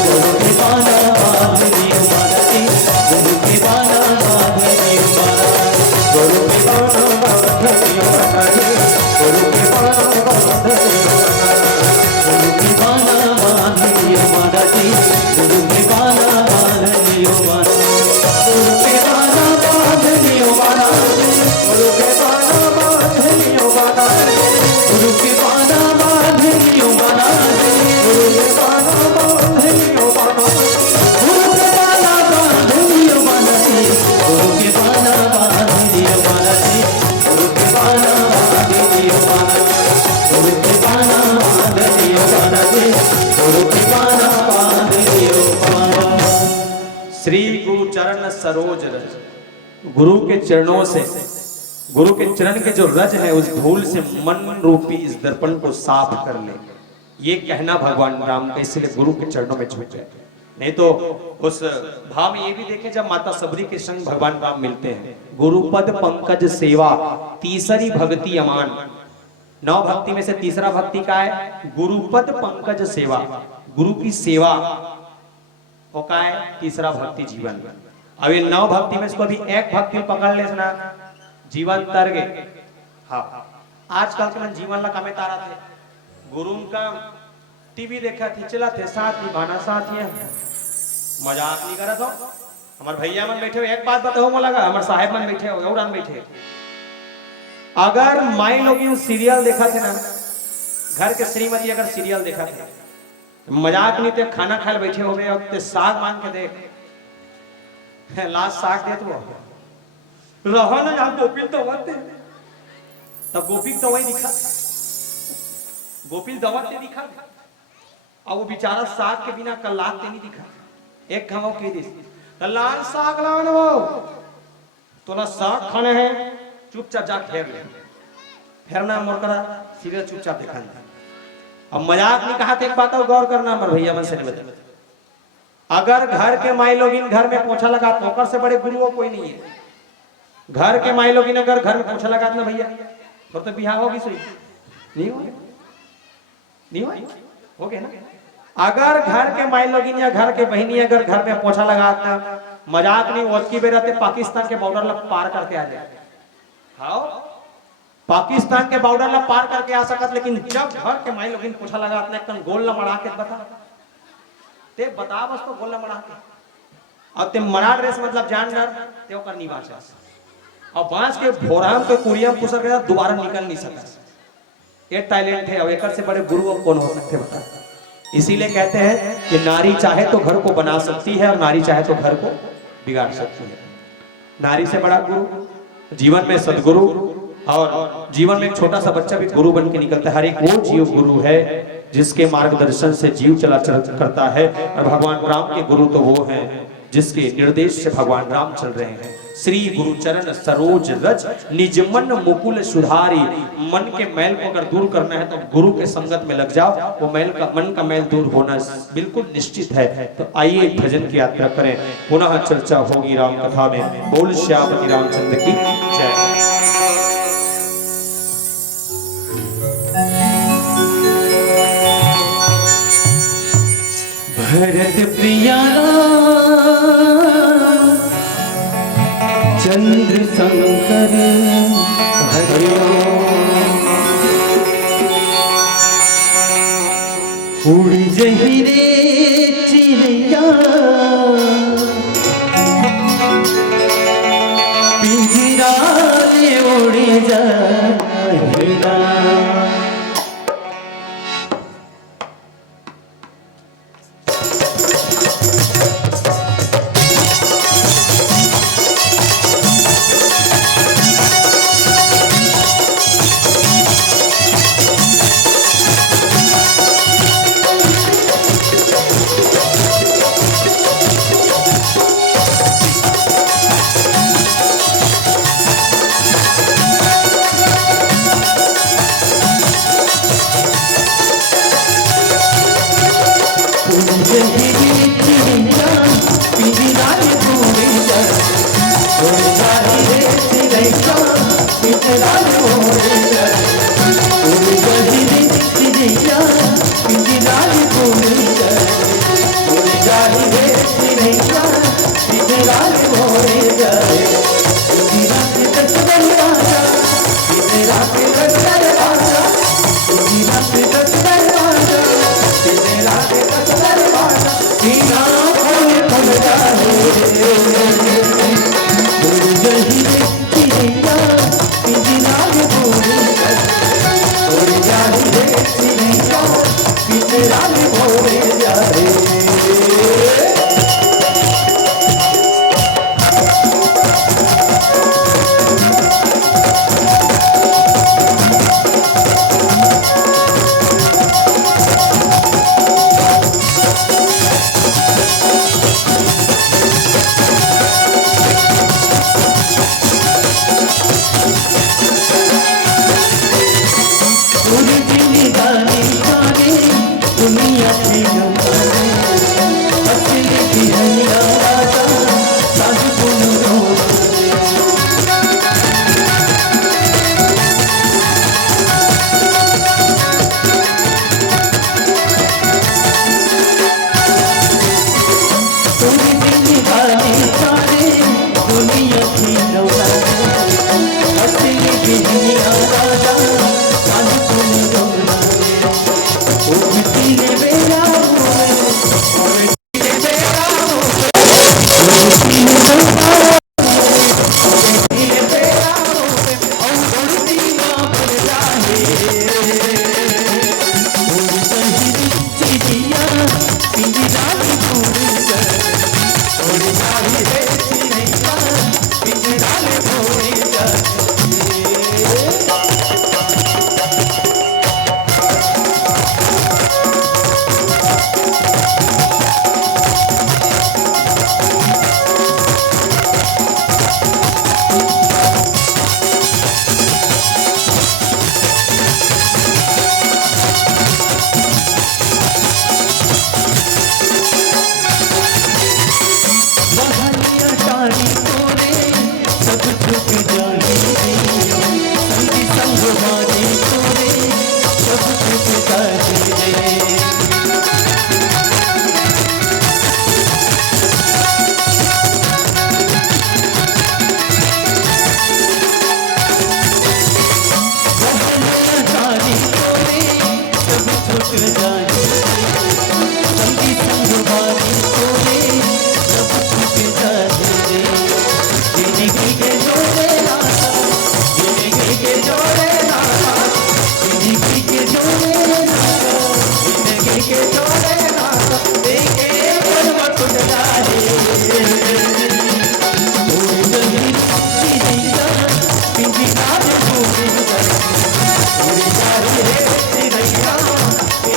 गुरु के बाना बांध लियो बाना, गुरु के बाना बांध लियो बाना, गुरु के बाना बांध लियो बाना, गुरु के बाना बांध लियो बाना, गुरु के बाना बांध लियो बाना, गुरु के बाना बांध लियो बाना, गुरु के बाना बांध लियो बाना, गुरु के बाना बांध लियो बाना, गुरु के बाना बांध लियो बाना, गुरु के बाना बांध लियो बाना, गुरु के बाना बांध लियो बाना, गुरु के बाना बांध लियो बाना, गुरु के बाना बांध लियो बाना, गुरु के बाना बांध लियो बाना। श्री गुरु चरण सरोज रज, गुरु के चरणों से, गुरु के चरण के जो रज है उस धूल से मन रूपी इस दर्पण को साफ कर ले, ये कहना भगवान राम का। इसलिए गुरु के चरणों में झुक जाए। नहीं तो उस भाव में ये भी देखें, जब माता सबरी के संग भगवान राम मिलते हैं, गुरुपद पंकज सेवा तीसरी भक्ति अमान। 9 भक्ति में से तीसरा भक्ति का है गुरुपद पंकज सेवा, गुरु की सेवा वो का है तीसरा भक्ति जीवन। अब ये 9 भक्ति में इसको अभी एक भक्ति पकड़ ले ना, जीवन तर गए। हाँ, आजकल के मन जीवन ला कामे तारा थे, गुरु का टीवी देखा थे, चला थे साथ निभाना साथ ही, मजाक नहीं करा था। हमारे भैया मन बैठे हो, एक बात बताओ मोला लगा, हमारे साहेब मन बैठे हो, और बैठे, अगर माई लोग इन सीरियल देखा थे ना, घर के श्रीमती अगर सीरियल देखा थे, मजाक नहीं थे, खाना खाए बैठे हो गए, और साग मांग के देख लास्ट साग दे तो रहो ना, जहां गोपिल तो होते तब गोपिल तो वही दिखा, गोपिल दवाते दिखा, और वो बेचारा साग के बिना कल्लाते नहीं दिखा। एक खाओ के दिस लाल साग लाओ ना, वो तो ना साग खाने हैं, चुपचाप जा घेर ले, फेरना मोर करा सीरियल चुपचाप देखा। अब मजाक नहीं कहा, एक बात और गौर करना, हमारे भैया मन से नहीं बता, अगर घर के माई लोग इन घर में पोछा लगा, पोकर से बड़े गुरु कोई नहीं है। घर के माई लोग इन अगर घर में पोछा लगा ना भैया, तो बिहार होगी सही नहीं हो, नहीं हो गया ना। अगर घर के माई लोग या घर के बहनी अगर घर में पोछा लगाता, मजाक नहीं, वो की बेरा पाकिस्तान के बॉर्डर ला पार करके आ जाए। हाँ, पाकिस्तान के बॉर्डर ला पार करके आ सकत, लेकिन जब घर के माई लोग पोछा लगाता एकदम गोल ला मड़ा के बता बस तो गोल ला मड़ा के, और ते मरा ड्रेस मतलब जान डर ते ओकर निवास है, और बांस के भोराम के कुरियम पुसर के दोबारा निकल नहीं सका। ये टैलेंट है, और एक से बड़े गुरु कौन हो सकते बता। इसीलिए कहते हैं कि नारी चाहे तो घर को बना सकती है, और नारी चाहे तो घर को बिगाड़ सकती है। नारी से बड़ा गुरु जीवन में सदगुरु, और जीवन में एक छोटा सा बच्चा भी गुरु बन के निकलता है। हर एक वो जीव गुरु है जिसके मार्गदर्शन से जीव चला करता है, और भगवान राम के गुरु तो वो हैं जिसके निर्देश से भगवान राम चल रहे हैं। श्री गुरु चरण सरोज रज निज मन मुकुल सुधारी। मन के मैल को अगर दूर करना है तो गुरु के संगत में लग जाओ, वो मैल का मन का मैल दूर होना बिल्कुल निश्चित है। तो आइए भजन की यात्रा करें, पुनः चर्चा होगी राम कथा में। बोल श्यामति रामचंद्र की जय। भरत प्रिया चंद्र शंकर हरिओ। उड़ जही रे चिड़िया पिंजरा ले उड़ जा।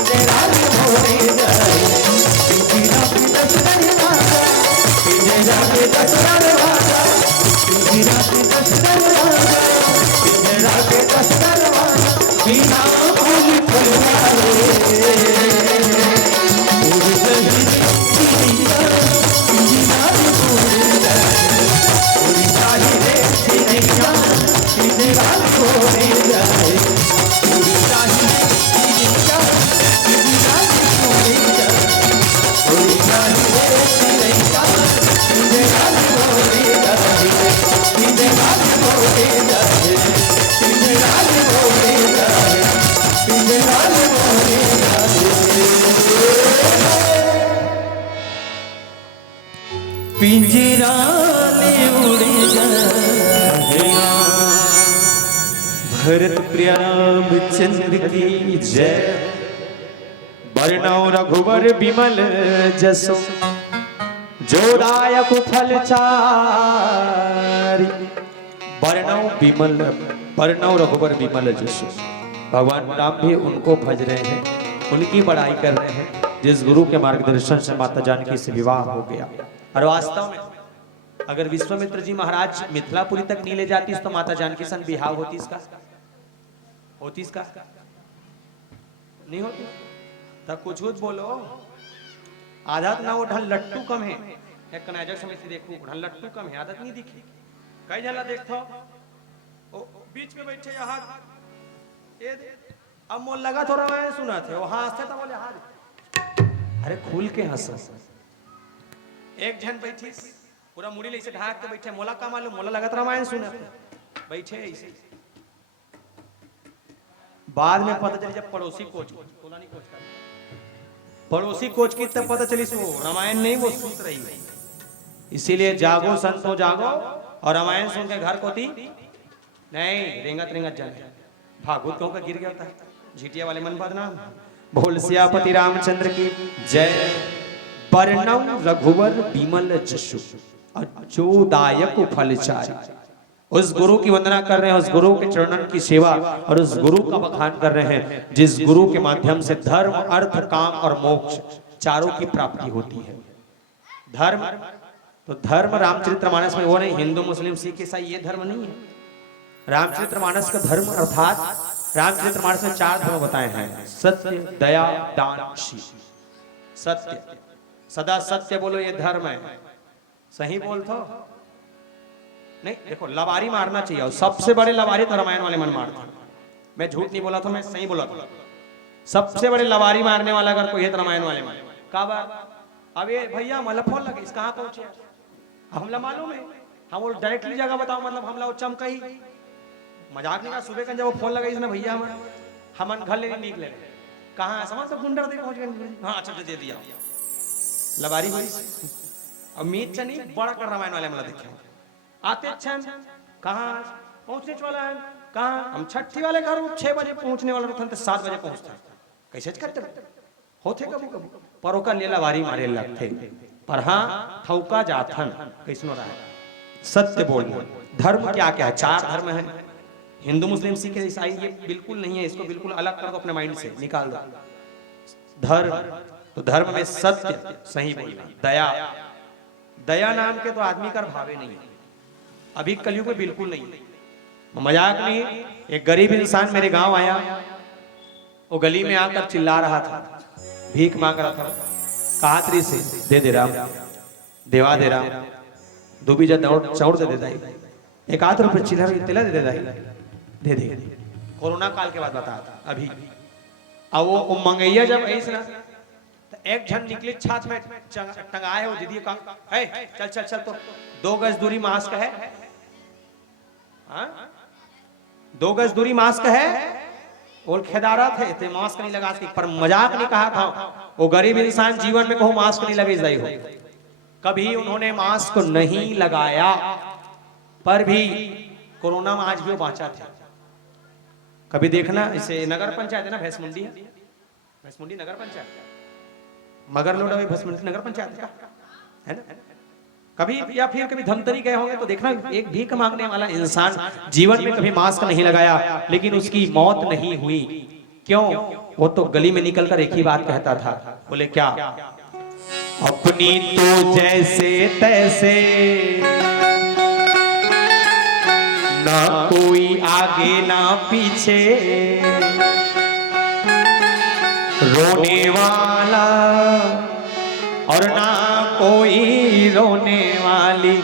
तेरा पिंजरा में उड़े जाए भरत प्रिय रामचंद्र की जय। वर्णौ रघुवर विमल जसो जोदायक फल चारि। वर्णौ रघुवर विमल जसो, भगवान राम भी उनको भज रहे हैं, उनकी बड़ाई कर रहे हैं जिस गुरु के मार्गदर्शन से माता जानकी से विवाह हो गया। और वास्तव में अगर विश्वामित्र जी महाराज मिथिलापुरी तक नहीं ले जाती तो माता जानकी सन बिहाव होती इसका नहीं होती। तब कुछ बोलो आदत ना उठल लट्टू कम है। एक कनाजर समिति देखो उठल लट्टू कम है, आदत नहीं दिखी। कई जला देखो ओ बीच में बैठे यहाँ ये अब मोल लगा थोड़ा मैं सुना थे वो हंसते तो बोले हाथ अरे खुल के हंसो। एक जन बैठी पूरा मुड़ी ले ढाक के बैठे, मोला का मालूम, मोला लगा रामायण सुना बैठे ऐसे। बाद में पता चली जब पड़ोसी कोच की तब पता चली वो रामायण नहीं वो सूत रही है। इसीलिए जागो संतो जागो और रामायण सुन के घर कोती नहीं रेंगत जाने भागवत कहूं का गिर गया होता है। झिटिया वाले मन बदनाम। बोल सियापति रामचंद्र की जय। वर्णौ रघुवर विमल जसु अचोदायक फल चारि। उस गुरु की वंदना कर रहे हैं, उस गुरु के चरणन की सेवा और उस गुरु का बखान कर रहे हैं जिस गुरु के माध्यम से धर्म अर्थ काम और मोक्ष चारों की प्राप्ति होती है। धर्म तो धर्म रामचरितमानस में वो नहीं, हिंदू मुस्लिम सिख ईसाई ये धर्म नहीं है। रामचरितमानस का धर्म अर्थात रामचरितमानस में 4 धर्म बताए हैं, सत्य दया दान शील। सत्य सदा सत्य बोलो ये धर्म है, सही बोल तो नहीं। देखो लवारी मारना चाहिए और सबसे बड़े लवारी तो रामायण वाले मन मारते। मैं झूठ नहीं बोला था, मैं सही बोला था। सबसे बड़े लवारी मारने वाला अगर कोई है तो रामायण वाले मारे। कब अब ये भैया मतलब फोन लगे इस कहां पहुंचे हमला मालूम है, हम वो डायरेक्टली जगह बताओ मतलब हमला वो चमका ही मजाक नहीं। सुबह का जब वो फोन लगा इसने भैया हम घर लेने निकले कहाँ समझ सब गुंडर दे पहुंच गए। हाँ अच्छा दे दिया लबारी हुई। अब मीत से नहीं बड़ा कर रामायण वाले मतलब देखे आते अच्छा कहाँ पहुंचने वाला है कहाँ हम छठी वाले घर 6 बजे पहुंचने वाला रहते 7 बजे पहुंचता कैसे करते होते कबू कबू परों का लीला वारी मारे लगते पर हाँ थौका जाथन कैसनो रहा। सत्य बोलना धर्म क्या क्या है, 4 धर्म है हिंदू मुस्लिम सिख ईसाई, ये बिल्कुल नहीं है। इसको बिल्कुल अलग कर दो अपने माइंड से निकाल दो। धर्म तो धर्म में सत्य सही बोलना, दया दया नाम के तो आदमी का भावे नहीं है अभी कलयुग में बिल्कुल नहीं। मजाक नहीं, एक गरीब इंसान मेरे गांव आया, वो गली में आकर चिल्ला रहा था, भीख मांग रहा था। कहा त्री से दे दे राम देवा दे राम दूबी जा चौड़ दे दे एक आध रुपये चिल्लर तिला दे दे दे। कोरोना काल के बाद बताया था अभी। अब वो मंगैया जब ऐसे ना तो एक झन निकले छाछ में टंगाए वो दीदी का चल चल चल तो 2 गज दूरी मास्क है, 2 गज दूरी मास्क है। और खेदारा थे मास्क नहीं लगा पर मजाक नहीं कहा था। वो गरीब इंसान जीवन में कहो मास्क नहीं लगे जाए हो, कभी उन्होंने मास्क नहीं लगाया पर भी कोरोना में आज भी वो बांचा थे। कभी देखना इसे नगर पंचायत है ना भैंसमुंडी नगर पंचायत मगर लोडा भैंसमुंडी नगर पंचायत है ना। कभी या फिर कभी धमतरी गए होंगे तो देखना एक भीख मांगने वाला इंसान जीवन में कभी मास्क नहीं लगाया लेकिन उसकी मौत नहीं हुई। क्यों? वो तो गली में निकलकर एक ही बात कहता था, बोले क्या अपनी तो जैसे तैसे ना कोई आगे ना पीछे रोने वाला और ना कोई रोने वाली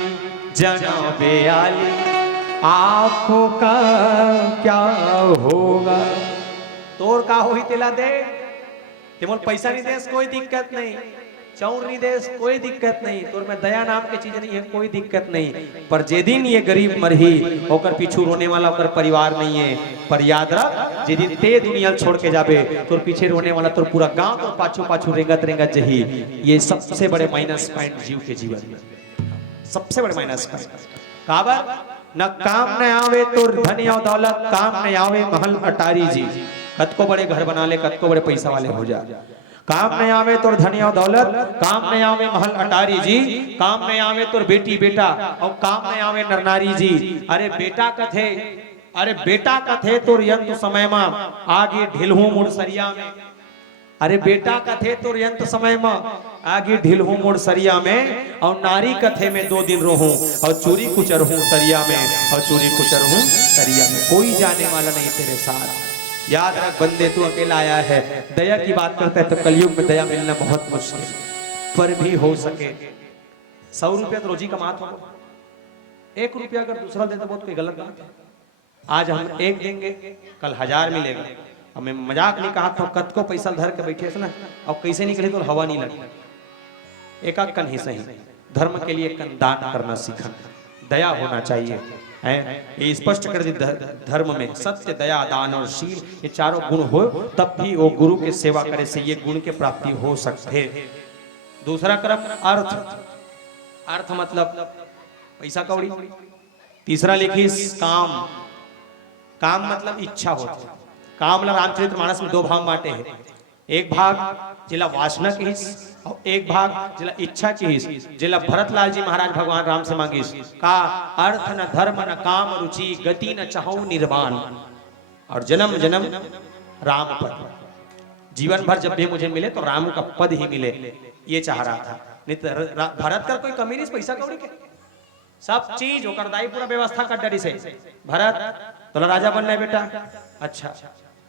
जनाबे आली आपका क्या होगा। तोर का हो ही तिला दे, तेमोल पैसा नहीं देस कोई दिक्कत नहीं, चौर नहीं देस कोई दिक्कत नहीं, तोर में दया नाम के चीज नहीं है कोई दिक्कत नहीं, पर जे दिन ये गरीब मरही ओकर पीछू रोने वाला ओकर परिवार नहीं है। पर याद रख जे दिन ते दुनिया छोड़ के जाबे तोर पीछे रोने वाला तोर पूरा गांव तोर पाछू पाछू रेंगत रेंगत जही। ये सबसे बड़े माइनस पॉइंट जीव के जीवन में, सबसे बड़े माइनस पॉइंट। काबर न काम न आवे तोर धन और दौलत, काम न आवे महल अटारी जी, कत को बड़े घर बना ले, कत को बड़े पैसा वाले हो जा। काम नहीं आवे तोर धन और दौलत, काम नहीं आवे महल अटारी जी, काम नहीं आवे तोर बेटी बेटा, और काम नहीं आवे नरनारी जी। अरे बेटा कथे, अरे बेटा कथे तोर यंत्र समय में आगे ढिलहू मुड़सरिया में, अरे बेटा कथे तोर यंत्र समय में आगे ढिलहू मुड़सरिया में, और नारी कथे में 2 दिन रहूं और चोरी कुचरहूं तरिया में, और चोरी कुचरहूं तरिया में, कोई जाने वाला नहीं तेरे साथ। याद रख बंदे तू अकेला आया है, दया की बात करता है तो कलयुग में दया मिलना बहुत मुश्किल, पर भी हो सके 100 रुपया तो रोजी कमात हो, 1 रुपया अगर दूसरा देता बहुत कोई गलत बात है। आज हम 1 देंगे कल 1000 मिलेगा। हमें मजाक नहीं कहा था, कत को पैसा धर के बैठे ना और कैसे निकले तो हवा नहीं लगी। एक कन ही सही, धर्म के लिए कन दान करना सीखा, दया होना चाहिए है। ये स्पष्ट कर दी धर्म में सत्य दया दान और शील ये चारों गुण हो तब भी वो गुरु के सेवा करे से ये गुण के प्राप्ति हो सकते। दूसरा क्रम अर्थ, अर्थ मतलब पैसा कौड़ी। तीसरा लिखी काम, काम मतलब इच्छा होती। काम ला रामचरितमानस में 2 भाग बांटे हैं, एक भाग जिला वासना की हिस्स और एक भाग जिला इच्छा की हिस्स। जिला भरतलाल जी महाराज भगवान राम से मांगिस का अर्थ न धर्म न काम रुचि गति न चाहो निर्वाण, और जन्म जन्म राम पद, जीवन भर जब भी मुझे मिले तो राम का पद ही मिले, ये चाह रहा था। नहीं तो भरत का कोई कमी नहीं, पैसा कौड़ी के सब चीज होकर दाई पूरा व्यवस्था कर डरी से। भरत तो राजा बनना है बेटा, अच्छा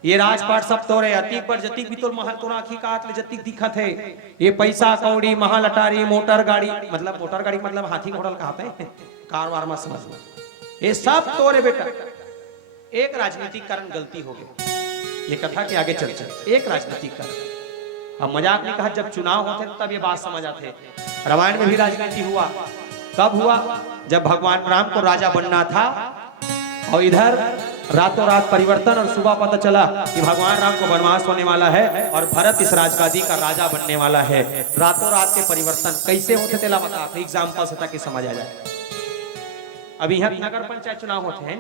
ये राजपाट सब तोरे अतीक पर जतीक भी तोर महल तोरा आखी काट ले जतीक दिखत है। ये पैसा कौड़ी महल अटारी मोटर गाड़ी, मतलब मोटर गाड़ी मतलब हाथी घोड़ा कहते हैं, कार वार मत समझ, ये सब तोरे बेटा। एक राजनीतिक कारण गलती हो गई, ये कथा के आगे चल चल एक राजनीतिक कारण। अब मजाक नहीं कहा, जब चुनाव होते तब ये बात समझ आते। रामायण में भी राजनीति हुआ, कब हुआ जब भगवान राम को राजा बनना था और इधर रातों रात परिवर्तन, और सुबह पता चला कि भगवान राम को वनवास होने वाला है और भरत इस राजगादी का राजा बनने वाला है। रातों रात के परिवर्तन कैसे होते थे बता, एग्जाम्पल से ताकि समझ आ जाए। अभी यहाँ नगर पंचायत चुनाव होते हैं,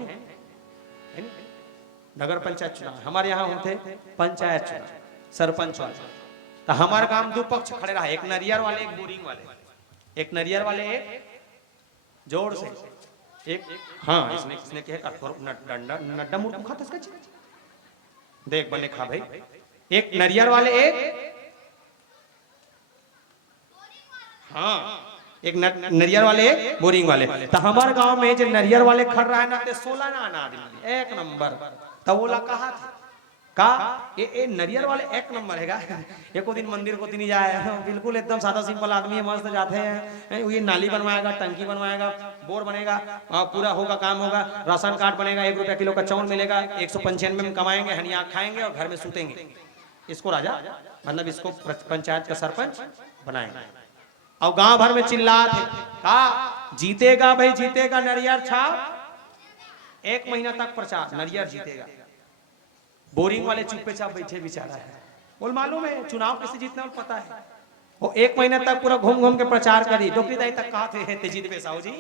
नगर पंचायत चुनाव हमारे यहाँ होते पंचायत चुनाव, सरपंच वाले। तो हमारे गांव 2 पक्ष खड़े रहा, एक नरियर वाले एक बोरिंग वाले, एक नरियर वाले एक जोर से एक, हाँ इसने कहे नड्डा मुर्ख खाता इसका देख बने खा भाई। एक नरियर वाले एक, हाँ एक नरियर वाले एक बोरिंग वाले। तो हमारे गांव में जो नरियर वाले खड़ रहा है ना, 16 ना आदमी 1 नंबर। तो बोला कहा था का ये नरियर वाले 1 नंबर हैगा। एको दिन मंदिर को दिन जाए, बिल्कुल एकदम सादा सिंपल आदमी है, मस्त जाते हैं। ये नाली बनवाएगा, टंकी बनवाएगा, बोर बनेगा, पूरा होगा काम होगा, राशन कार्ड बनेगा, 1 रुपया किलो का चावल मिलेगा, 195 में कमाएंगे, हनिया खाएंगे और घर में सूतेंगे। इसको राजा मतलब इसको पंचायत का सरपंच बनाएंगे। और गांव भर में चिल्लाते का जीतेगा भाई जीतेगा, नरियर छाप 1 महीना तक प्रचार, नरियर जीतेगा। बोरिंग वाले चुप्पे चाप बैठे बेचारा है, बोल मालूम है चुनाव कैसे जीतना पता है। वो 1 महीना तक पूरा घूम घूम के प्रचार करी। डोकरी दाई तक कहा थे तेजीत बेसाऊ जी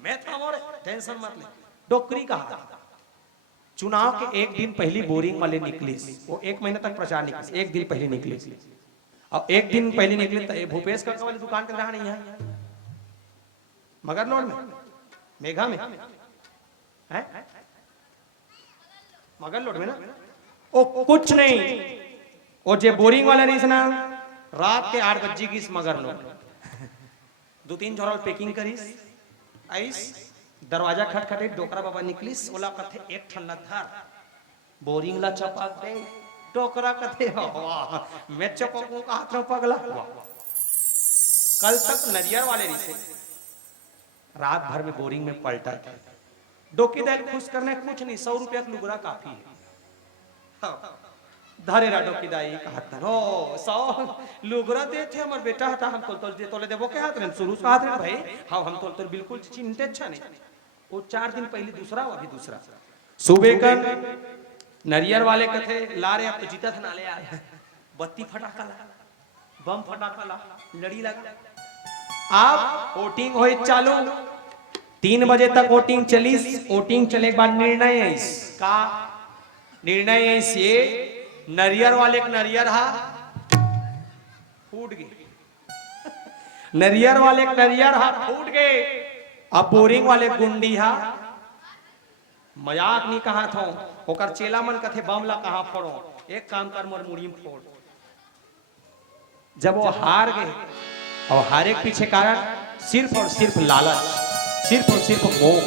मैं था और टेंशन मत ले, डोकरी कहा। चुनाव के 1 दिन पहले बोरिंग वाले निकले, वो 1 महीना तक प्रचार निकले, 1 दिन पहले निकले। और 1 दिन पहले निकले तो भूपेश काका वाली दुकान पे रहा नहीं है, मगर लोड में मेघा में है, मगर लोड में ना ओ कुछ नहीं। वो जे बोरिंग वाला रही ना रात के 8 बजे की मगर लोग 2-3 झोरल पैकिंग करीस, आइस दरवाजा खटखटे, डोकरा बाबा निकलिस, ओला कथे 1 ठन्ना धर बोरिंग ला चपाक दे, टोकरा कथे वाह मैं चपकों का हाथ में पगला कल तक नरियर वाले रिसे रात भर में बोरिंग में पलटा था डोकी दाल खुश करने कुछ नहीं 100 रुपया का लुगरा काफी है हाँ। धरे रा डोकी दाई का हाथ हो 100 लुगरा दे थे हमर बेटा हता हम तोल दे तोले देबो के हाथ रे शुरू से हाथ रे भाई हाँ हम तोल बिल्कुल चिंते अच्छा नहीं वो 4 दिन पहले दूसरा अभी दूसरा सुबह का नरियर वाले कथे ला रे अब तो जीता था नाले आए बत्ती फटाका ला बम फटाका ला लड़ी लगा आप वोटिंग हो चालू 3 बजे तक वोटिंग चली वोटिंग चले के बाद निर्णय है का निर्णय है ये नरियर वाले नरियर हा फूट गए नरियर वाले नरियर हा फूट गए अब बोरिंग वाले गुंडी हा मजाक नहीं कहा था ओकर चेला मन कथे बमला कहा फोड़ो एक काम कर मोर मुड़ी में फोड़ जब वो हार गए और हारे के पीछे कारण सिर्फ और सिर्फ लालच सिर्फ और सिर्फ मोह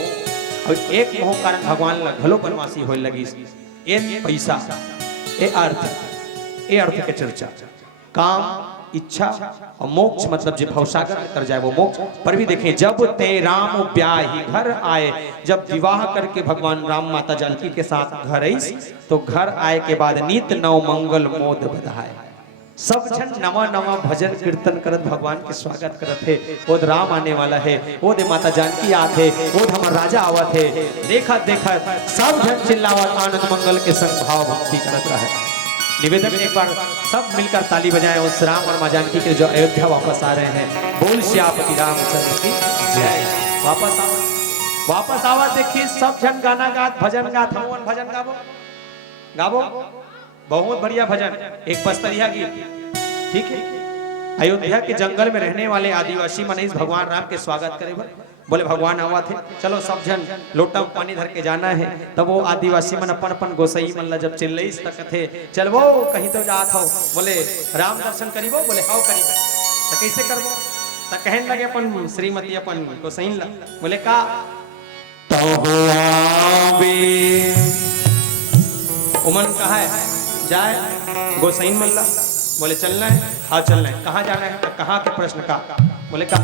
और एक मोह कारण भगवान घलो बनवासी होने लगी ये पैसा ये अर्थ के चर्चा काम इच्छा और मोक्ष मतलब जो भवसागर में कर जाए वो मोक्ष पर भी देखें जब ते राम ब्याही घर आए जब विवाह करके भगवान राम माता जानकी के साथ घर आई तो घर आए के बाद नित नव मंगल मोद बधाए सब जन नवा नवा भजन कीर्तन करत भगवान के स्वागत करत है वो राम आने वाला है वो दे माता जानकी आते वो हमार राजा आवत है देखा देखा सब जन चिल्लावत आनंद मंगल के संग भाव भक्ति करत रहे निवेदन एक बार सब मिलकर ताली बजाएं उस राम और मां जानकी के जो अयोध्या वापस आ रहे हैं बोल श्यापति रामचंद्र की जय वापस आवा देखिए सब जन गाना गात भजन गात हवन भजन गावो गावो बहुत बढ़िया भजन एक बस्तरिया गीत ठीक है अयोध्या के जंगल में रहने वाले आदिवासी मनीष भगवान राम के स्वागत करे बोले भगवान आवा थे चलो सब जन लोटा में पानी धर के जाना है तब वो आदिवासी मन अपन अपन गोसाई मन जब चिल्लई तक थे चल वो कहीं तो जात हो बोले राम दर्शन करीबो बोले हाउ करीब तो कैसे करबो तो कहने लगे अपन श्रीमती अपन गोसाई ला बोले का तो उमन कहा है जाए गोसाइन मल्ला बोले चलना है हाँ चलना है कहाँ जाना है कहाँ के प्रश्न का बोले का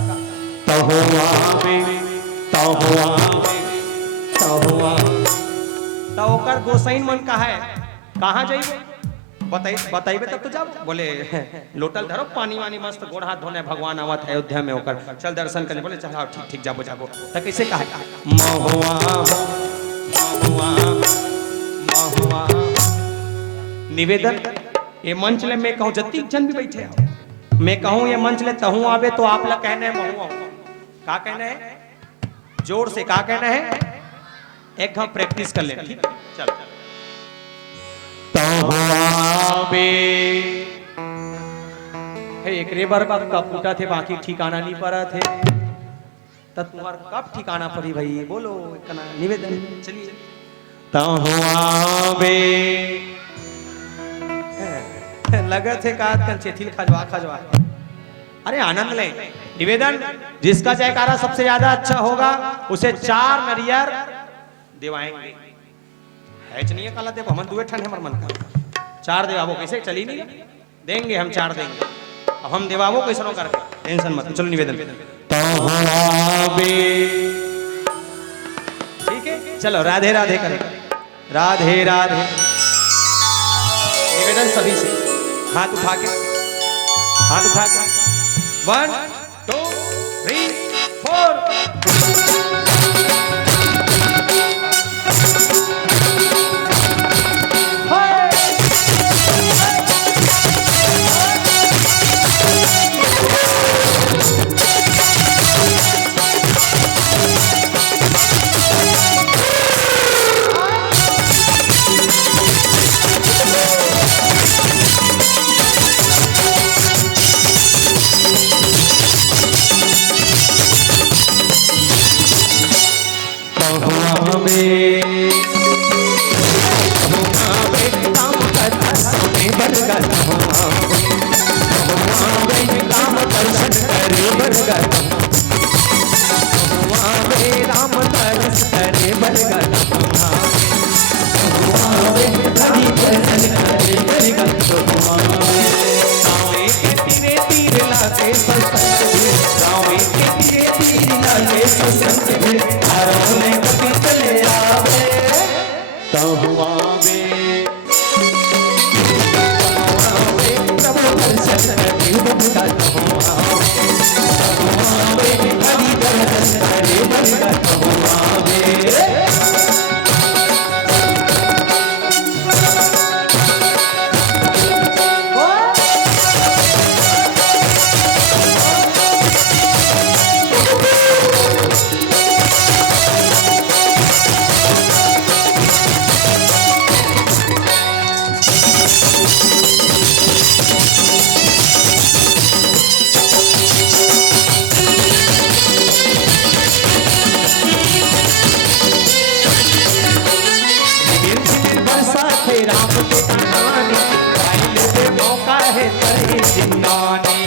ओकर गोसाइन मन कहा है कहाँ जाइए बताइए तब तो जाओ बोले लोटल धरो पानी वानी मस्त गोड़ हाथ धोने भगवान आवत है अयोध्या में होकर चल दर्शन करने बोले चल ठीक ठीक जाबो जाबो तो कैसे कहा महुआ महुआ महुआ निवेदन ये मंच ले मैं कहूं जति जन भी बैठे मैं कहूं ये मंच ले तहूं आवे तो आप ला कहने है महू का कहना है जोर से का कहना है एक हम प्रैक्टिस कर ले ठीक चल तहूं आवे हे एक रेबर का फूटा थे बाकी ठिकाना नहीं पड़ा थे तब तुम्हार कब ठिकाना पड़ी भाई बोलो निवेदन चलिए तहूं आवे लगे थे का चेथिल खजवा खजवा अरे आनंद ले निवेदन जिसका जयकारा सबसे ज्यादा अच्छा होगा उसे 4 नरियर दिवाएंगे है नहीं काला देव हम दुए ठन हमर मन का 4 देवाबो कैसे चली नहीं देंगे हम 4 देंगे अब हम देवाबो कैसे नो कर टेंशन मत चलो निवेदन ठीक है चलो राधे राधे करें राधे राधे निवेदन सभी से हाथ उठा के 1 2 3 राम करे बलगा कहो आवे हरि दर्शन करे बलगा कहो आवे राम के कहानी गाइल पे मौका है तेरी जिंदानी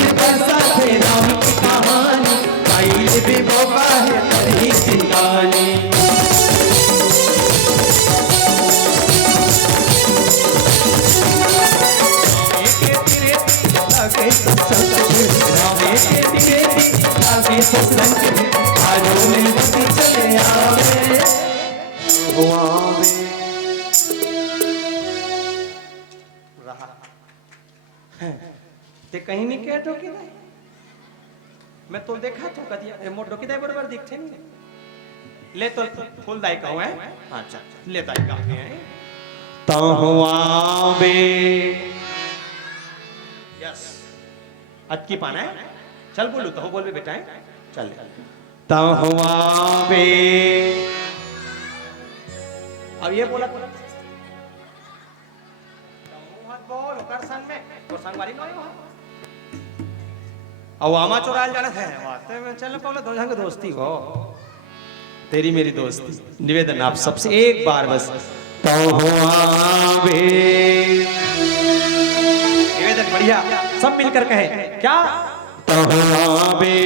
राम की कहानी गाइल पे मौका है तेरी जिंदानी ते कहीं नहीं कह ठोकी दाई मैं तो देखा तो कदिया मोर ठोकी दाई बराबर दिखते नहीं ले तो फुल दाई कहूं है अच्छा ले दाई कहते हैं तो आवे यस अटकी पाना है चल बोलू तो बोल बेटा है चल तो आवे अब ये बोला मत बोल कर संग में तो संग वाली नहीं हो अब आमा चुराल जाना है वास्ते में चल पहले दो जन दोस्ती हो तेरी मेरी दोस्ती निवेदन आप सबसे एक बार बस तो आवे निवेदन बढ़िया सब मिलकर कहे क्या तो आवे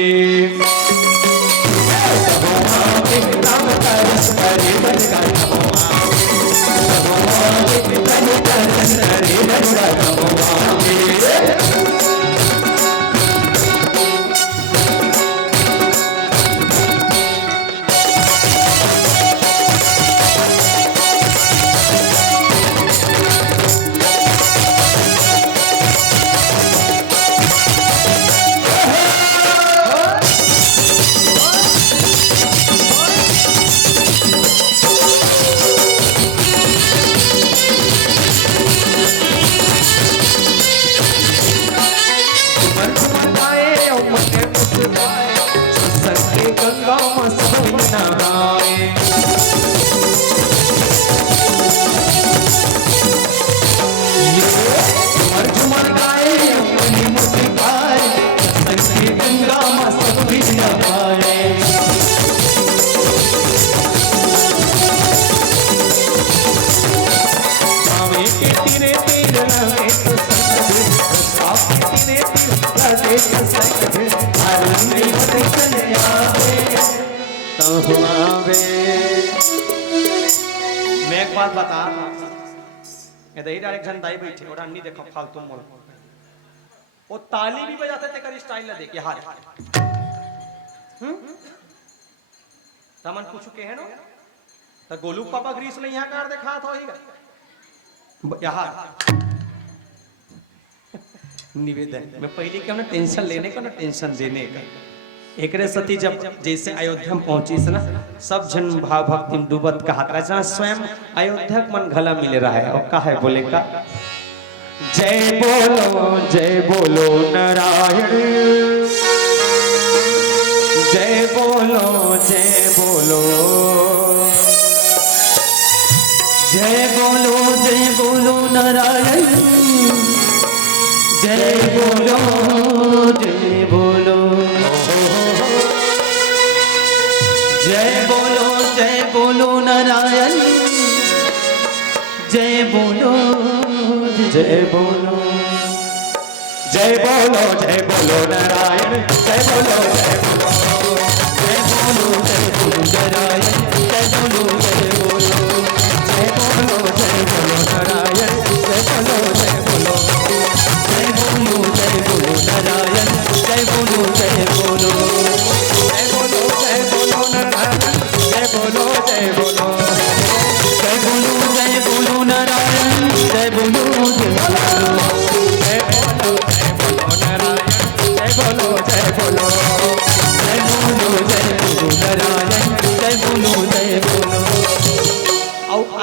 राम तरस करे बलगा कहो आवे हरि दर्शन करे बलगा कहो आवे मैं एक बात बता इधर डायरेक्शन दाई बैठे और अन्नी देखो फालतू मोल वो ताली भी बजाते थे कर स्टाइल ना देखे हार तमन कुछ के है ना तो गोलू पापा ग्रीस ने यहाँ कार देखा था होगा यहाँ निवेदन मैं पहले क्या ना टेंशन लेने का ना टेंशन देने का एक सती जब जैसे अयोध्या में पहुंची ना सब जन भाव भक्ति में डूबत का हाथ स्वयं अयोध्या मन घला मिल रहा है और कहा है बोले का जय बोलो नारायण जय बोलो जय बोलो जय बोलो नारायण जय बोलो जय बोलो जय बोलो नारायण जय बोलो जय बोलो जय बोलो नारायण जय बोलो जय बोलो नारायण जय बोलो जय बोलो नारायण जय बोलो नारायण जय बोलो जय बोलो जय बोलो नारायण जय बोलो जय बोलो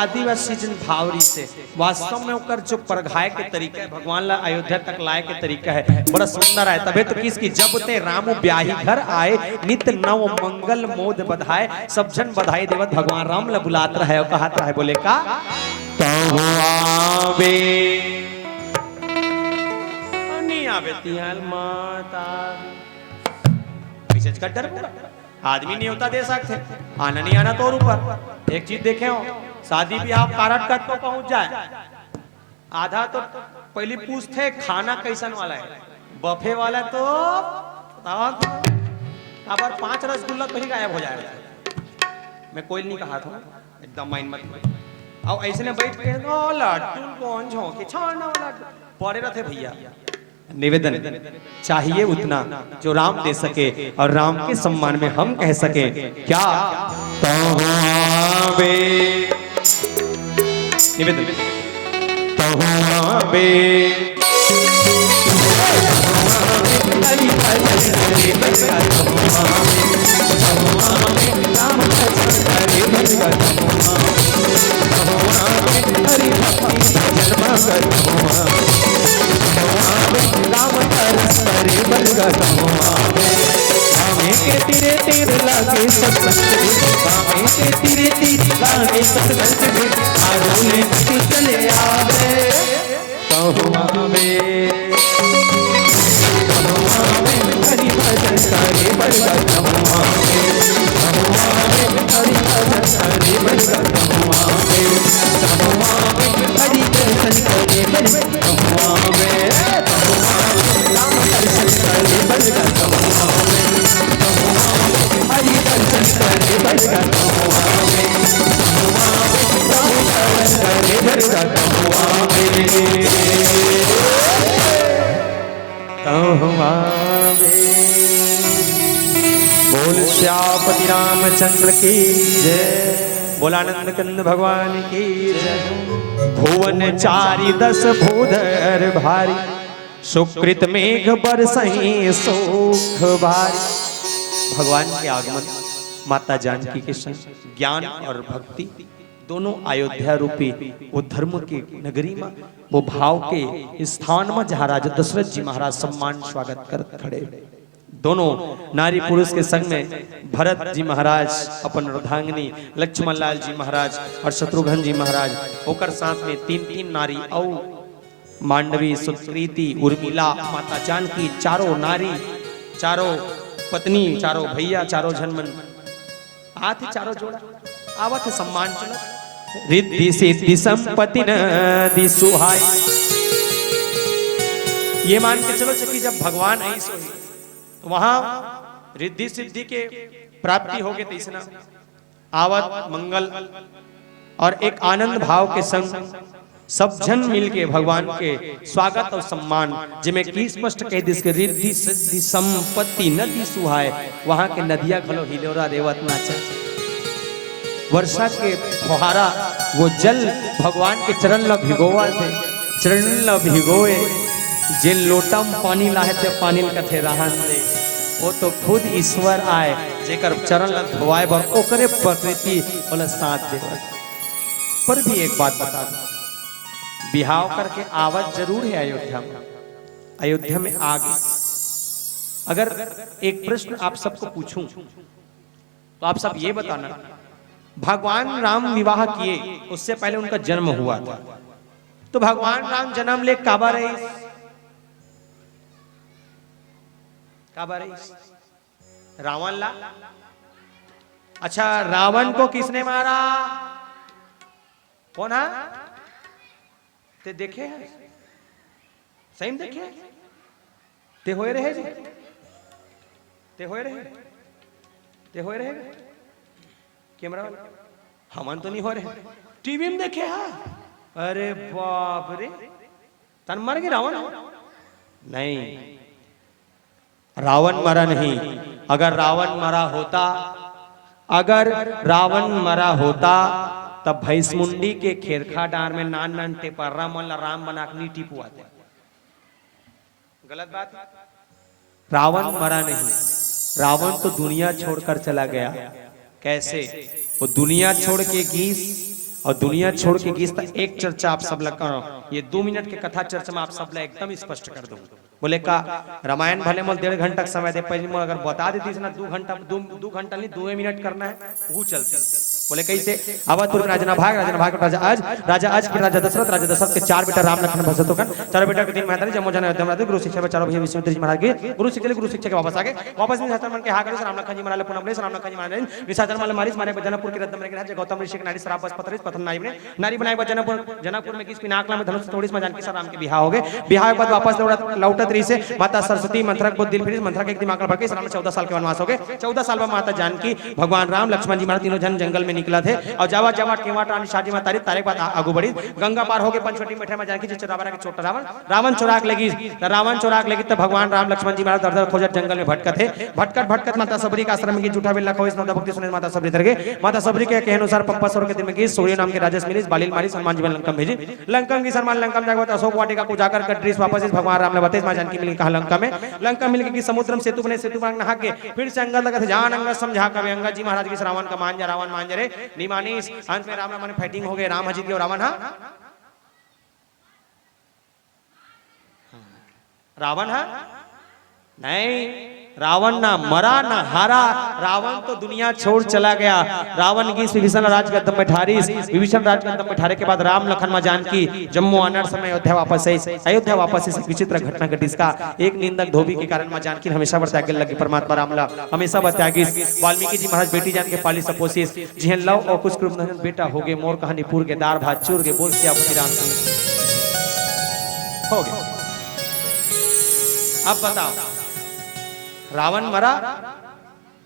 आदिवासी जन भावरी से वास्तव में ओकर जो परघाय के तरीका है भगवान ला अयोध्या तक लाए के तरीका है बड़ा सुंदर है। तबे तो किसकी जब ते राम ब्याही घर आए नित्य नव मंगल मोद बधाए, सब जन बधाई देवत भगवान राम ला बुलात रहे और कहत रहे बोले का तहु आवे नहीं आवे तिहाल माता पीछे का डर आदमी नहीं होता दे सकते, आना नहीं आना तो और ऊपर। एक चीज देखे हो शादी ब्याह कारट कट तो पहुंच जाए, आधा तो पहले पूछते खाना कैसन वाला है, बफे वाला तो अब 5 रसगुल्ला तो ही गायब हो जाएगा। मैं कोई नहीं कहा था एकदम माइंड मत और ऐसे ने बैठ के लड्डू कौन झोंके छाना वाला पड़े रहते भैया। निवेदन चाहिए उतना जो राम दे सके और राम के सम्मान में हम कह सके क्या तहुआवे निवेदन तहुआवे राम तरस करे बलगा रामे के तीरे तीर लागे सत्संग रामे के तीरे तीर लागे सत्संग आरोले की चले आवे तहुआवे हरि भजन करे बलगा तहुआवे हरि भजन करे बलगा तहुआवे हरि दर्शन करे बलगा तहुआवे बोल श्यापति रामचंद्र की जय, बोलानंद कंद भगवान की जय। भुवन चारि 10 भूधर भारी सुकृत मेघ बरसहि सुख भारी। भगवान के आगमन माता जानकी के संग ज्ञान और भक्ति दोनों अयोध्या रूपी वो धर्म की नगरी में वो भाव के स्थान में जहाँ राजा दशरथ जी महाराज सम्मान स्वागत कर खड़े, दोनों नारी पुरुष के संग में भरत जी महाराज अपन अर्धांगिनी, लक्ष्मण लाल जी महाराज और शत्रुघ्न जी महाराज होकर साथ में 3 नारी और मांडवी, सुकृति, उर्मिला, माता जानकी, चारों नारी, चारों पत्नी, चारों भैया, चारों जनमन आते, चारों जोड़ा आवत सम्मान चला रिद्धि सिद्धि संपत्ति नदी सुहाई। ये मान के चलो कि जब भगवान आई सो तो वहां रिद्धि सिद्धि के प्राप्ति हो गए, तीसरा आवत मंगल और एक आनंद भाव के संग सब जन मिलके भगवान के स्वागत और सम्मान जिमें की स्पष्ट कह दिस के रिद्धि सिद्धि संपत्ति नदी सुहाए। वहां के नदियां खलो हिलोरा रेवत नाचा, वर्षा के फुहारा वो जल भगवान के चरण ल भिगोवा थे, चरण ल भिगोए जिन लोटा में पानी लाहे थे पानी कथे रहन दे, वो तो खुद ईश्वर आए जेकर चरण ल धोवाए बर ओकरे प्रकृति वाला साथ दे। पर भी एक बात बता दूं, बिहाव करके आवत जरूर है अयोध्या में, अयोध्या में आगे अगर एक प्रश्न आप सबको पूछूं तो आप सब ये बताना भगवान राम विवाह किए उससे पहले उनका जन्म हुआ था, तो भगवान राम जन्म ले काबा रईस, काबा रईस रावण ला। अच्छा, रावण को किसने मारा? कौन है? ते देखे हैं सही में देखे ते होए रहे जी, ते होए रहे, ते होए रहेगा कैमरा वाला, हमन तो नहीं हो रहे, टीवी में देखे हैं। अरे बाप रे, तन मर गए रावण? नहीं, रावण मरा नहीं। अगर रावण मरा होता, अगर रावण मरा होता तब भैंस मुंडी के खेरखा डार में नान नान टेपर्रा मन राम बना के टिपुआते। गलत बात। रावण मरा नहीं, रावण तो दुनिया छोड़कर चला गया। कैसे? वो दुनिया छोड़ के गीस और दुनिया छोड़ के गीस एक चर्चा आप सब लग करो, ये 2 मिनट के कथा चर्चा में आप सब ला एकदम स्पष्ट कर दूं। बोले का रामायण भले मोल 1.5 घंटा समय दे, पहले मोल अगर बता देती ना 2 घंटा 2 घंटा नहीं 2 मिनट करना है वो चलती। बोले कैसे? अवधपुर राजा भाग राजा आज के राजा दशरथ के 4 बेटा राम लखन भरत शत्रुघ्न, 4 बेटा के 3 महतारी जम्मू जन अयोध्या गुरु शिक्षा में चारों भैया विष्णु महाराज के गुरु शिक्षा के वापस आ गए। वापस में मन के हा करे राम लखन जी मारे पुनः राम लखन जी मारे निशाचर मारे मारिस मारे जनकपुर के रत्न में के गौतम ऋषि के नारी शराब बस पतरिस पतन नारी बनाए जनकपुर में किस पिनाकला में धनुष तोड़िस में जानकी राम के बिहार हो गए। बिहार के बाद वापस लौटत रही से माता सरस्वती मंत्रक को दिल फिर मंत्रक एक दिमाग भर के राम 14 साल के वनवास हो गए। 14 साल बाद माता जानकी भगवान राम लक्ष्मण जी महाराज तीनों जन जंगल में निकला थे और जावा केवा रानी शादी में तारीख बाद आगू बढ़ी। गंगा पार हो के पंचवटी बैठे में जानकी चोरावरा के छोटा रावण चोराक लगी तो भगवान राम लक्ष्मण जी महाराज दर खोजत जंगल में भटकत माता सबरी का आश्रम में झूठा बेला खोइस नौदा भक्ति सुने माता सबरी दर गए। माता सबरी के अनुसार 55 के दिन में सूर्य नाम के राजस मिली बालिल मारी सलमान जी लंका भेजी। लंका की सलमान लंका जागवत अशोक वाटिका को जाकर कटरीस वापस इस भगवान राम ने बताइए मां जानकी मिली कहा लंका मिल के समुद्रम सेतु बने सेतु बना नहा के फिर से अंगद लगा जान अंगद समझा कर अंगद जी महाराज की रावण का मान जा रावण मान जा रे निमानिस। अंत में राम रावण फाइटिंग हो गए, राम जीत गए रावण नहीं रावण ना मरा ना हारा, रावण तो दुनिया छोड़ चला गया। रावण की विभीषण राजगद्दम में ठारिस, विभीषण राजगद्दम में ठारे के बाद राम लखन मां जानकी जम्मू आनर समय अयोध्या वापस से विचित्र घटना घटी। इसका एक निंदक धोबी के कारण मां जानकी हमेशा बरत्याग लगी। परमात्मा रामला हमेशा बरत्यागी। वाल्मीकि जी महाराज बेटी जान के पाली सपोसिस जिहन लव और कुछ बेटा हो गए मोर कहानी पूर के दार भात चूर के बोल सियापति राम हो गए। अब बताओ रावण मरा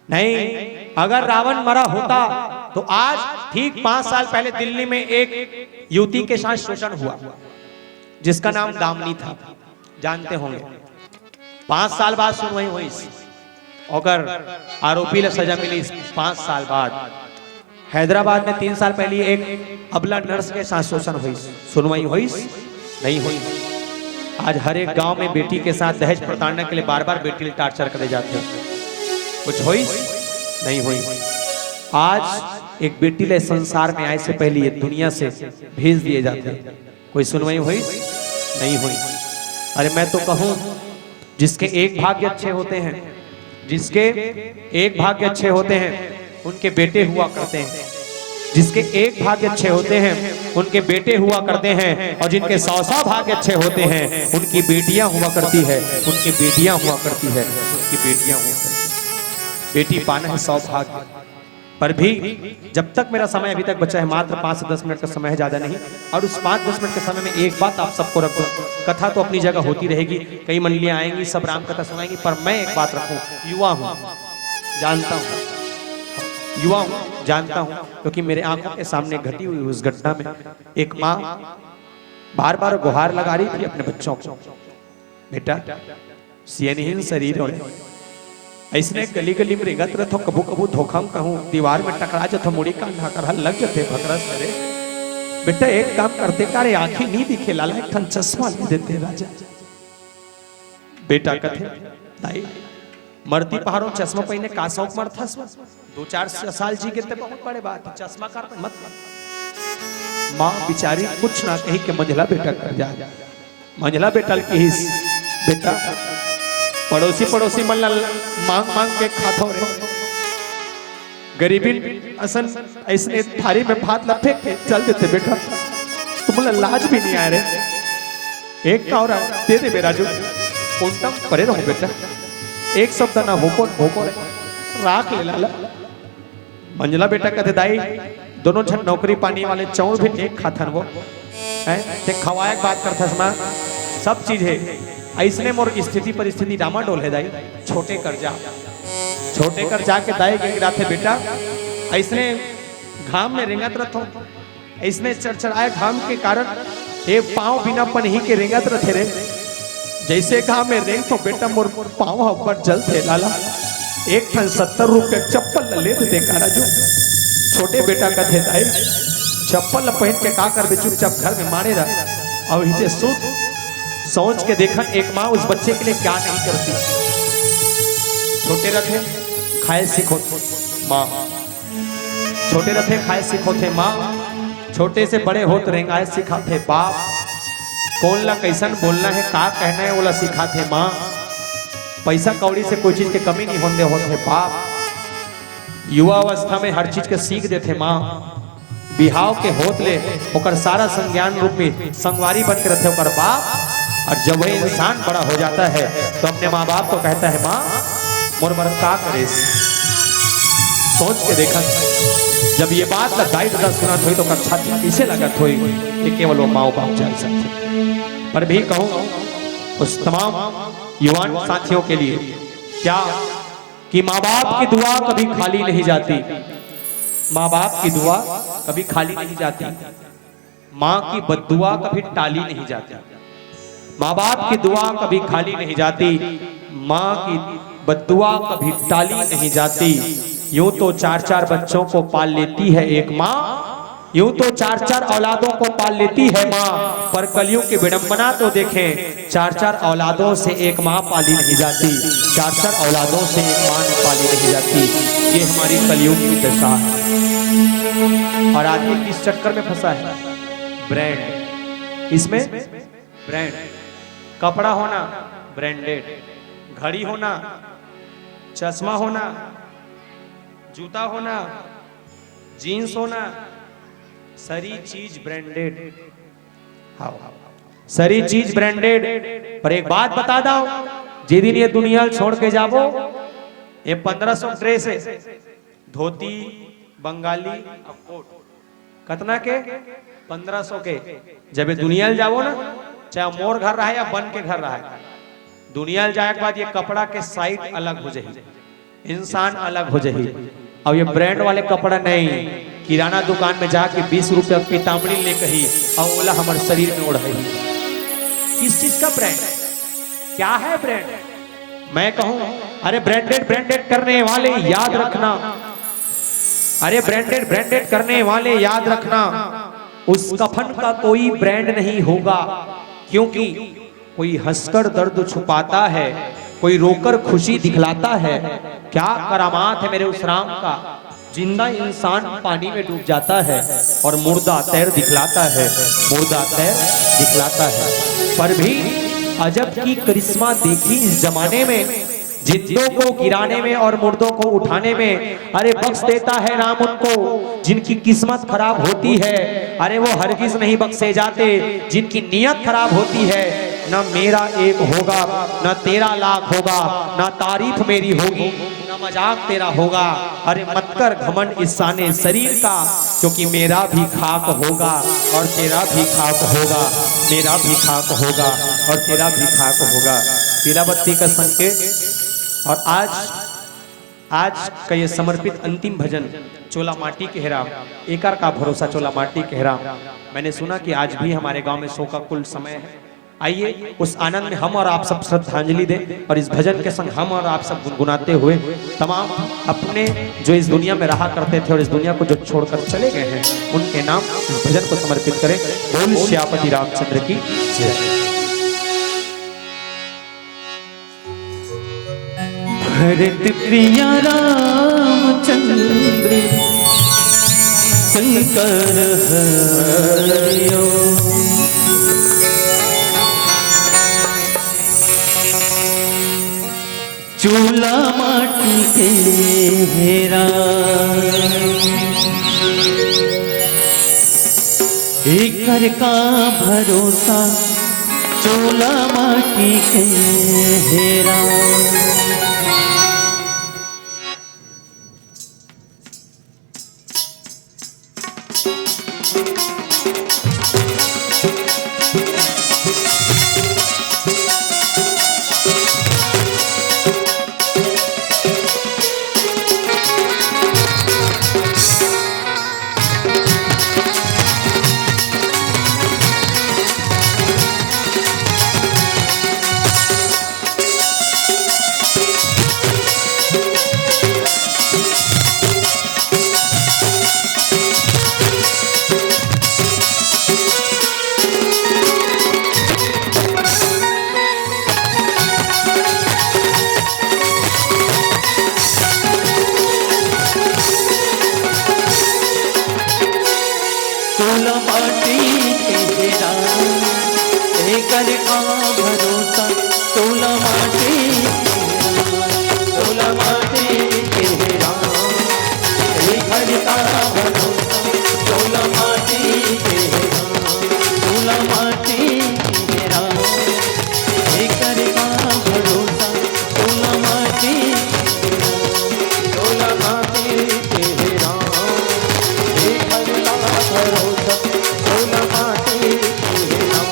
नहीं? अगर रावण मरा होता तो आज ठीक 5 साल पहले दिल्ली में एक युवती के साथ शोषण हुआ जिसका नाम दामिनी था, जानते होंगे। 5 साल बाद सुनवाई हुई और आरोपी ने सजा मिली। 5 साल बाद हैदराबाद में 3 साल पहले एक अबला नर्स के साथ शोषण हुई, सुनवाई हुई नहीं हुई। आज हर एक गांव में बेटी के साथ दहेज प्रताड़ना के लिए बार-बार बेटी टार्चर करे जाते हैं, कुछ हुई नहीं हुई। आज एक बेटी ले संसार में आए से पहले ये दुनिया से भेज दिए जाते हैं, कोई सुनवाई हुई नहीं हुई। अरे मैं तो कहूं जिसके एक भाग्य अच्छे होते हैं, जिसके एक भाग्य अच्छे होते हैं उनके बेटे हुआ करते हैं, जिसके एक भाग्य अच्छे होते हैं उनके बेटे हुआ करते हैं, और जिनके 100 भाग्य अच्छे होते हैं उनकी बेटियां हुआ करती है, उनकी बेटियां हुआ करती है, उनकी बेटियां हुआ करती है। बेटी पाना है सौभाग्य। पर भी जब तक मेरा समय अभी तक बचा है, मात्र 5 से 10 मिनट का समय है, ज्यादा नहीं। और उस 5-10 मिनट के समय में एक बात आप सबको रखो, कथा तो अपनी जगह होती रहेगी, कई मंडलियां आएंगी, सब राम कथा सुनाएंगी, पर मैं एक बात रखूं, युवा हूं, जानता हूं, युवा हूं, जानता हूं, क्योंकि मेरे आंखों के सामने घटी हुई उस घटना में एक माँ बार बार गुहार लगा रही थी अपने बच्चों को, बेटा सियनहीन शरीर और ऐसने गली गली में रेगत रहो, कबू कबू धोखा कहूं, दीवार में टकरा जाते, मुड़ी का नाकर लग जाते भकरस करे। बेटा एक काम करते कारे, आंखें नहीं दिखे लाला एक ठन चश्मा ले देते राजा। बेटा कथे दाई मरती पहाड़ों चश्मा पहने का शौक मरथा 2-4 साल जी गिरते बहुत बड़े बात, चश्मा कर मत। माँ बिचारी कुछ ना कही के मंझला बेटा कर जा, मंझला बेटा की बेटा पड़ोसी मन मांग के खातो रे, गरीबी असन ऐसने थारी में भात लफे के चल देते। बेटा तुम लाज भी नहीं आ रहे, एक कौरा दे दे मेरा जो कोंटम परे रहो बेटा, एक शब्द ना होको राख ले लाला। मंजला बेटा कहते दाई दोनों जन नौकरी पानी वाले चौड़ भी एक खाथन वो हैं ते खवाए बात करता समा सब चीज है। ऐसने मोर स्थिति परिस्थिति डामाडोल है दाई, छोटे कर जा के दाई गिरा थे बेटा, ऐसने घाम में रेंगत रथो, ऐसने चरचराए घाम के कारण ये पांव बिना पनही के रेंगत रथे रे, जैसे घाम में रेंग तो बेटा मोर पांव ऊपर जल थे लाला। एक ठन 70 रुपये चप्पल ले दे कारा जो छोटे बेटा का थे दाई, चप्पल पहन के का कर बे चुपचाप घर में मारे रहा। और हिचे सूत सोच के देखा एक माँ उस बच्चे के लिए क्या नहीं करती। छोटे रथे खाए सीखो माँ, छोटे रथे खाए सीखो थे माँ, छोटे से बड़े होत रेंगाए सिखाते बाप, कौन ला कैसन बोलना है, का कहना है, वो ला सिखाते माँ। पैसा कौड़ी से कोई चीज के कमी नहीं होने होते बाप। युवा अवस्था में हर चीज के सीख देते माँ। बिहाव के होत ले ओकर सारा संज्ञान रूप में संगवारी बन के रहते ओकर बाप। और जब वह इंसान बड़ा हो जाता है तो अपने माँ बाप को कहता है माँ मोर बर का करे। सोच के देखा जब ये बात लगाई तो सुना थोड़ी तो कक्षा कैसे लगत हुई कि केवल वो माँ बाप जान सकते। पर भी कहूँ उस तमाम युवान साथियों के लिए क्या कि माँ बाप की दुआ कभी खाली नहीं जाती। माँ बाप की दुआ कभी खाली नहीं जाती। माँ की बद्दुआ कभी टाली नहीं जाती। माँ बाप की दुआ कभी खाली नहीं जाती। माँ की बद्दुआ कभी टाली नहीं जाती। यूं तो 4-4 बच्चों को पाल लेती है एक माँ, यूं तो 4-4 औलादों को पाल लेती है माँ, पर कलयुग की विडंबना तो देखें 4-4 औलादों से एक माँ पाली नहीं जाती। 4-4 औलादों से एक माँ पाली नहीं जाती। ये हमारी कलयुग की दशा है। और आदमी किस चक्कर में फंसा है? ब्रांड। इसमें ब्रांड, कपड़ा होना ब्रांडेड, घड़ी होना, चश्मा होना, जूता होना, जीन्स होना, सारी चीज ब्रांडेड। हाँ सारी चीज ब्रांडेड। पर एक बात बता दो, जे दिन ये दुनिया छोड़ के जाबो, ये 1500 ड्रेस है, धोती बंगाली और कोट, कितना के 1500 के। जब ये दुनिया जाओ ना, चाहे मोर घर रहा है या बन के घर रहा है, दुनिया जाए के बाद ये कपड़ा के साइड अलग हो जाए, इंसान अलग हो जाए। अब ये ब्रांड वाले कपड़ा नहीं, किराना दुकान में जाके 20 रुपया पीताम्बरी ले कही और ओला हमारे शरीर में ओढ़। किस चीज का ब्रांड? क्या है ब्रांड? मैं कहूं अरे ब्रांडेड ब्रांडेड करने वाले याद रखना, अरे ब्रांडेड ब्रांडेड करने वाले याद रखना, उस कफन का कोई ब्रांड नहीं होगा। क्योंकि कोई हंसकर दर्द छुपाता है, कोई रोकर खुशी दिखलाता है। क्या करामात है मेरे उस राम का, जिंदा इंसान पानी में डूब जाता है और मुर्दा तैर दिखलाता है, मुर्दा तैर दिखलाता है। पर भी अजब की करिश्मा देखी इस जमाने में, जिंदों को गिराने में और मुर्दों को उठाने में। अरे बख्श देता है राम उनको जिनकी किस्मत खराब होती है, अरे वो हरगिज नहीं बख्शे जाते जिनकी नीयत खराब होती है। ना मेरा एक होगा, ना तेरा लाख होगा, ना तारीफ मेरी होगी, ना मजाक तेरा होगा। अरे मत कर घमंड इस शाने शरीर का, क्योंकि मेरा भी खाक होगा और तेरा भी खाक होगा, मेरा भी खाक होगा और तेरा भी खाक होगा। पीलाबत्ती का संकेत। और आज का ये समर्पित अंतिम भजन चोला माटी के हेरा, एकार का भरोसा चोला माटी के हेरा। मैंने सुना कि आज भी हमारे गांव में शोक का कुल समय है। आइए उस आनंद में हम और आप सब श्रद्धांजलि दें और इस भजन के संग हम और आप सब गुनगुनाते हुए तमाम अपने जो इस दुनिया में रहा करते थे और इस दुनिया को जो छोड़कर चले गए हैं उनके नाम इस भजन को समर्पित करें। बोल श्यापति रामचंद्र की जय। भरत प्रिया रामचंद्र शंकर हरियो, चूल्हा माटी के हेरा, एकर का भरोसा चूल्हा माटी के हेरा। चोला माटी के हेरा कर का भरोसा चोला माटी चोला माटी के हेरा कर का भरोसा चोला माटी के हेरा चोला माटी के हेरा कर का भरोसा चोला माटी चोला माटी के हेरा कर का भरोसा चोला माटी के हेरा।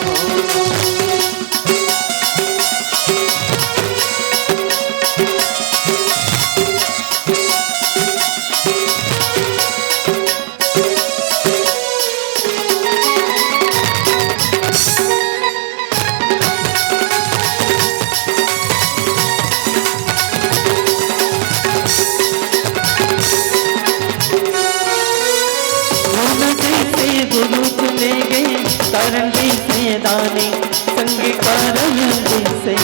गुरु चले गए कारण से दाने संग कारण से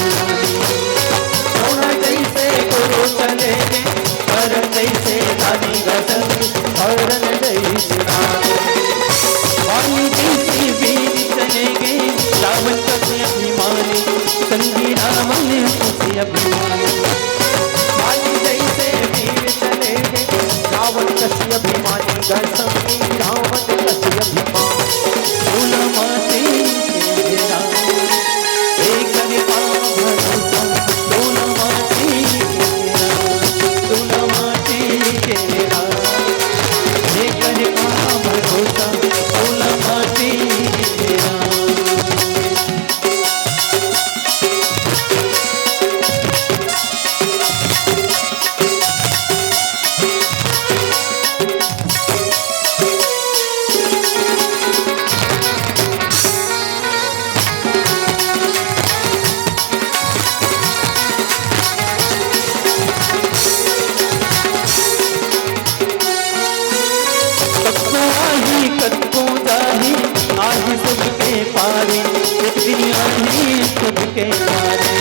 सोना जैसे गुरु चले गए कारण से दानी संग कारण जैसे वाली जैसे वीर चले गए रावण कसे अभिमानी संगी रावण कसे अभिमानी वाली जैसे वीर चले गए रावण कसे अभिमानी संगी रावण कसे अभिमानी चोला माटी के हेरा कर का भरोसा चोला माटी के हेरा चोला माटी के हेरा कर का भरोसा चोला माटी के हेरा। कत्तो जाही आज सबके पारे एक दिन आही सबके पारे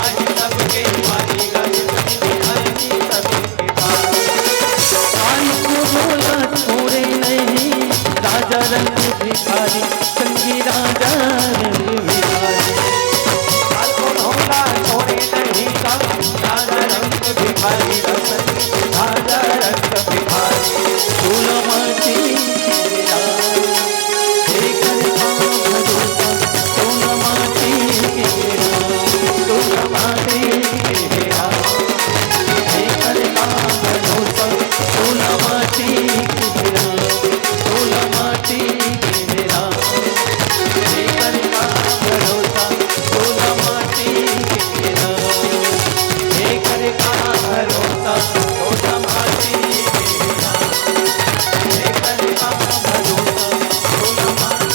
आज सबके पारे आई को बोला छोड़े नहीं राजा रंग भिखारी संगी राजा रंग भिखारी को भोला छोड़े नहीं राजा रंग भिखारी राजा रंग भिखारी चोला माटी के हेरा कर का भरोसा चोला माटी के हेरा चोला माटी के हेरा कर का भरोसा चोला माटी के हेरा चोला माटी के हेरा कर का भरोसा चोला माटी के हेरा कर का भरोसा चोला माटी के हेरा कर का भरोसा चोला माटी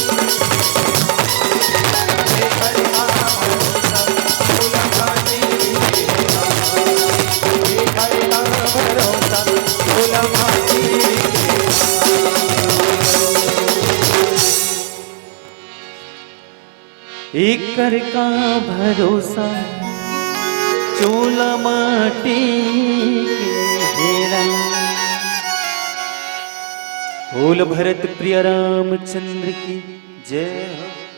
कर का भरोसा चोला माटी के हेरा कर का भरोसा चोला माटी के एक कर का भरोसा चोला माटी के हेरा। बोल भरत प्रिय रामचंद्र की जय हो।